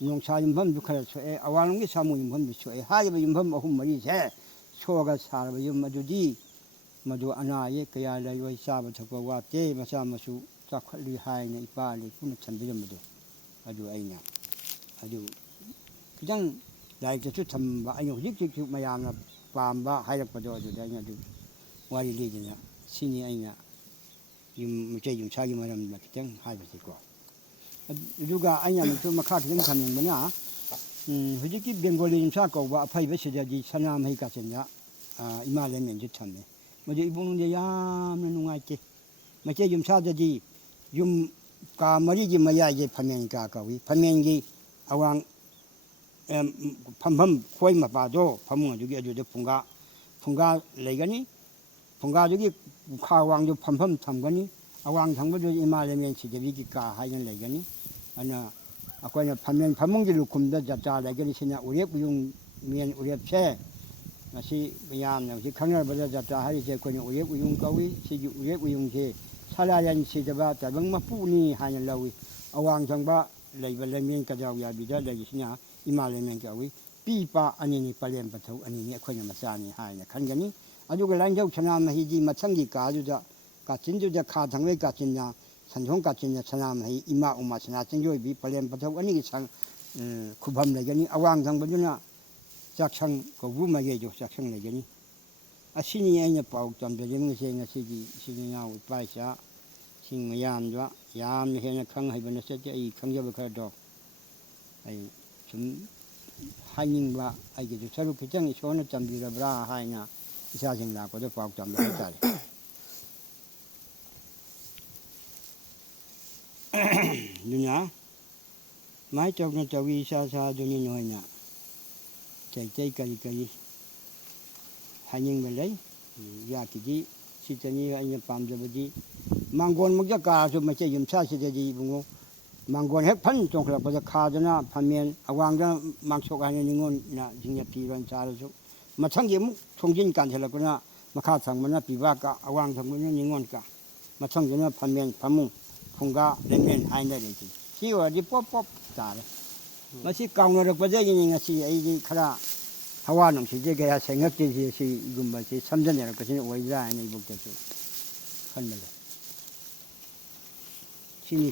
ꯅꯣꯡꯁꯥ ꯌꯨꯝꯐꯝꯁꯨ ꯈꯔ ꯁꯣꯛꯑꯦ ꯑꯋꯥꯡꯂꯣꯝꯒꯤ ꯁꯥꯃꯨ ꯌꯨꯝꯐꯝꯁꯨ ꯁꯣꯛꯑꯦ ꯍꯥꯏꯔꯤꯕ ꯌꯨꯝꯐꯝ 3-4ꯁꯦ ꯁꯣꯛꯑꯒ ꯁꯥꯔꯕ ꯌꯨꯝ ꯑꯗꯨꯗꯤ ꯃꯗꯨ ꯑꯅꯥ ꯑꯌꯦꯛ ꯀꯌా ꯂꯩꯔꯣꯏ ꯆꯥꯕ ꯊꯛꯄ ꯋꯥꯠꯇꯦ ꯃꯆꯥ ꯃꯁꯨ ꯆꯥꯎꯈꯠꯂꯤ ꯍꯥꯏꯅ ꯏꯄꯥ ꯏꯄꯨꯅ ꯊꯝꯕꯤꯔꯝꯕꯗꯣ ꯑꯗꯨ ꯑꯩꯅ ꯑꯗꯨ ꯈꯤꯇꯪ ꯂꯥꯏꯔꯤꯛꯇꯁꯨ ꯊꯝꯕ ꯑꯩꯅ ꯍꯧꯖꯤꯛꯁꯨ ꯃꯌꯥꯝꯅ ꯄꯥꯝꯕ ꯍꯥꯏꯔꯛꯄꯗꯣ ꯑꯗꯨꯗ ꯑꯩꯅ ꯑꯗꯨ ꯋꯥꯔꯤ ꯂꯤꯗꯅ ꯁꯤꯅꯤ ꯑꯩꯅ ꯃꯩꯇꯩ ꯌꯨꯝꯁꯥꯒꯤ ꯃꯔꯝꯗ ꯈꯤꯇꯪ ꯍꯥꯏꯕꯁꯤꯀꯣ ꯑꯗꯨꯒ ꯑꯩꯅ ꯑꯃꯨꯛꯁꯨ ꯃꯈꯥ ꯈꯤꯇꯪ ꯊꯝꯅꯤꯡꯕꯅ ꯍꯧꯖꯤꯛꯀꯤ ꯕꯦꯡꯒꯣꯂꯤ ꯌꯨꯝꯁꯥ ꯀꯧꯕ ꯑꯐꯩꯕꯁꯤꯗꯗꯤ ꯁꯅꯥꯃꯍꯤ ꯀꯥꯆꯤꯟꯗ ꯏꯃꯥ ꯂꯩꯃꯦꯟꯁꯨ ꯊꯝꯃꯦ ꯃꯗꯨ ꯏꯕꯨꯡꯁꯦ ꯌꯥꯝꯅ ꯅꯨꯡꯉꯥꯏꯇꯦ ꯃꯩꯇꯩ ꯌꯨꯝꯁꯥꯗꯗꯤ ꯌꯨꯝ ꯀꯥ ꯃꯔꯤꯒꯤ ꯃꯌꯥꯏꯁꯦ ꯐꯝꯃꯦꯟ ꯀꯥ ꯀꯧꯏ ꯐꯝꯃꯦꯟꯒꯤ ꯑꯋꯥꯡ ꯐꯝꯐꯝ ꯈꯣꯏ ꯃꯄꯥꯗꯣ ꯐꯃꯨꯡ ꯑꯗꯨꯒꯤ ꯑꯗꯨꯗ ꯐꯨꯡꯒꯥ ꯂꯩꯒꯅꯤ ꯐꯨꯡꯒꯥꯗꯨꯒꯤ ꯈꯥ ꯋꯥꯡꯗꯨ ꯐꯝꯐꯝ ꯊꯝꯒꯅꯤ ꯑꯋꯥꯡ ꯊꯪꯕꯗꯨ ꯏꯃꯥ ꯂꯩꯃꯦꯟ ꯁꯤꯗꯕꯤꯒꯤ ꯀꯥ ꯍꯥꯏꯅ ꯂꯩꯒꯅꯤ ꯑꯗꯨꯅ ꯑꯩꯈꯣꯏꯅ ꯐꯝꯃꯦꯟ ꯐꯃꯨꯡꯒꯤ ꯂꯨꯈꯨꯝꯗ ꯖꯇ꯭ꯔꯥ ꯂꯩꯒꯅꯤ ꯁꯤꯅ ꯎꯔꯦꯞ ꯎꯌꯨꯡ ꯃꯦꯟ ꯎꯔꯦꯞꯁꯦ ꯃꯁꯤ ꯃꯌꯥꯝꯅ ꯍꯧꯖꯤꯛ ꯈꯪꯅꯔꯕꯗ ꯖꯇ꯭ꯔꯥ ꯍꯥꯏꯔꯤꯁꯦ ꯑꯩꯈꯣꯏꯅ ꯎꯔꯦꯞ ꯎꯌꯨꯡ ꯀꯧꯏ ꯁꯤꯒꯤ ꯎꯔꯦꯞ ꯎꯌꯨꯡꯁꯦ ꯁꯂꯥꯌꯟ ꯁꯤꯗꯕ ꯇꯥꯏꯕꯪ ꯃꯄꯨꯅꯤ ꯍꯥꯏꯅ ꯂꯧꯏ ꯑꯋꯥꯡ ꯊꯪꯕ ꯂꯩꯕ ꯂꯩꯃꯦꯟ ꯀꯖꯥꯎ ꯌꯥꯕꯤꯗ ꯂꯩꯔꯤꯁꯤꯅ ꯏꯃꯥ ꯂꯩꯃꯦꯟ ꯀꯧꯏ ꯄꯤ ꯄꯥ ꯑꯅꯤꯅꯤ ꯄꯂꯦꯝ ꯄꯊꯧ ꯑꯅꯤꯅꯤ ꯑꯩꯈꯣꯏꯅ ꯃꯆꯥꯅꯤ ꯍꯥꯏꯅ ꯈꯟꯒꯅꯤ ꯑꯗꯨꯒ ꯂꯥꯏꯅꯤꯡꯊꯧ ꯁꯅꯥꯃꯍꯤꯗꯤ ꯃꯊꯪꯒꯤ ꯀꯥꯗꯨꯗ ꯀꯥꯆꯤꯟꯗꯨꯗ ꯈꯥ ꯊꯪꯕꯒꯤ ꯀꯥꯆꯤꯟꯅ ꯁꯟꯙꯣꯡ ꯀꯥꯆꯤꯟꯅ ꯁꯅꯥꯃꯍꯤ ꯏꯃꯥ ꯎꯃꯥ ꯁꯅꯥ ꯆꯤꯡꯖꯣꯏꯕꯤ ꯄꯂꯦꯝ ꯄꯊꯧ ꯑꯅꯤꯒꯤ ꯈꯨꯕꯝ ꯂꯩꯒꯅꯤ ꯑꯋꯥꯡ ꯊꯪꯕꯗꯨꯅ ꯆꯥꯛꯁꯪ ꯀꯧꯕ꯭ꯔꯨ ꯃꯌꯥꯏꯗꯣ ꯆꯥꯛꯁꯪ ꯂꯩꯒꯅꯤ ꯑꯁꯤꯅꯤ ꯑꯩꯅ ꯄꯥꯎ ꯇꯝꯖꯅꯤꯡꯉꯤꯁꯦ ꯉꯁꯤꯒꯤ ꯏꯆꯤꯜ ꯏꯅꯥꯎ ꯏꯄꯥ ꯏꯆꯥ ꯁꯤꯡ ꯃꯌꯥꯝꯗ ꯌꯥꯝꯅ ꯍꯦꯟꯅ ꯈꯪ ꯍꯩꯕ ꯅꯠꯆꯗꯦ ꯑꯩ ꯈꯪꯖꯕ ꯈꯔꯗꯣ ꯑꯩ ꯁꯨꯝ ꯍꯥꯏꯅꯤꯡꯕ ꯑꯩꯒꯤꯁꯨ ꯁꯔꯨꯛ ꯈꯤꯇꯪ ꯏꯁꯣꯔꯅ ꯇꯝꯕꯤꯔꯕ꯭ꯔꯥ ꯍꯥꯏꯅ ꯏꯆꯥꯁꯤꯡ ꯂꯥꯛꯄꯗ ꯄꯥꯎ ꯇꯝꯕ ꯍꯥꯏꯇꯥꯔꯦ ꯑꯗꯨꯅ ꯁꯨꯃꯥꯏꯅ ꯇꯧꯅ ꯇꯧꯏ ꯏꯆꯥ ꯑꯗꯨꯅꯤ ꯅꯣꯏꯅ ꯑꯇꯩ ꯀꯔꯤ ꯍꯥꯏꯅꯤꯡꯕ ꯂꯩ ꯌꯥꯠꯀꯤꯗꯤ ꯁꯤꯇꯅꯤ ꯑꯩꯅ ꯄꯥꯝꯖꯕꯗꯤ ꯃꯥꯡꯒꯣꯟꯃꯛꯇ ꯀꯥꯔꯁꯨ ꯃꯩꯇꯩ ꯌꯨꯝꯁꯥꯁꯤꯗꯗꯤ ꯏꯕꯨꯡꯉꯣ ꯃꯥꯡꯒꯣꯟ ꯍꯦꯛ ꯐꯟ ꯆꯣꯡꯈꯠꯂꯛꯄꯗ ꯈꯥꯗꯅ ꯐꯝꯃꯦꯟ ꯑꯋꯥꯡꯗ ꯃꯥꯡꯁꯣꯛ ꯍꯥꯏꯅ ꯅꯤꯉꯣꯟꯅ ꯁꯤꯡꯅ ꯐꯤꯔꯣꯟ ꯆꯥꯔꯁꯨ ꯃꯊꯪꯒꯤ ꯑꯃꯨꯛ ꯊꯣꯡꯖꯤꯟ ꯀꯥꯟꯁꯤꯜꯂꯛꯄꯅ ꯃꯈꯥ ꯊꯪꯕꯅ ꯄꯤꯕꯥꯛꯀ ꯑꯋꯥꯡ ꯊꯪꯕꯅ ꯅꯤꯉꯣꯟꯀ ꯃꯊꯪꯗꯨꯅ ꯐꯝꯃꯦꯟ ꯐꯃꯨꯡ ꯐꯨꯡꯒꯥ ꯂꯩꯃꯦꯟ ꯍꯥꯏꯅ ꯂꯩꯁꯤ ꯁꯤ ꯑꯣꯏꯔꯗꯤ ꯄꯣꯞ ꯄꯣꯞ ꯇꯥꯔꯦ ꯃꯁꯤ ꯀꯥꯎꯅꯔꯛꯄꯗꯒꯤꯅꯤ ꯉꯁꯤ ꯑꯩꯗꯤ ꯈꯔ ꯍꯋꯥ ꯅꯨꯡꯁꯤꯠꯁꯦ ꯀꯌꯥ ꯁꯦꯡꯉꯛꯇ꯭ꯔꯤꯁꯤ ꯁꯤꯒꯨꯝꯕꯁꯤ ꯁꯝꯖꯟꯅꯔꯛꯄꯁꯤꯅ ꯑꯣꯏꯕ꯭ꯔꯥ ꯍꯥꯏꯅ ꯏꯕꯣꯛꯇꯁꯨ ꯈꯟꯕ ꯂꯩ ꯁꯤꯅꯤ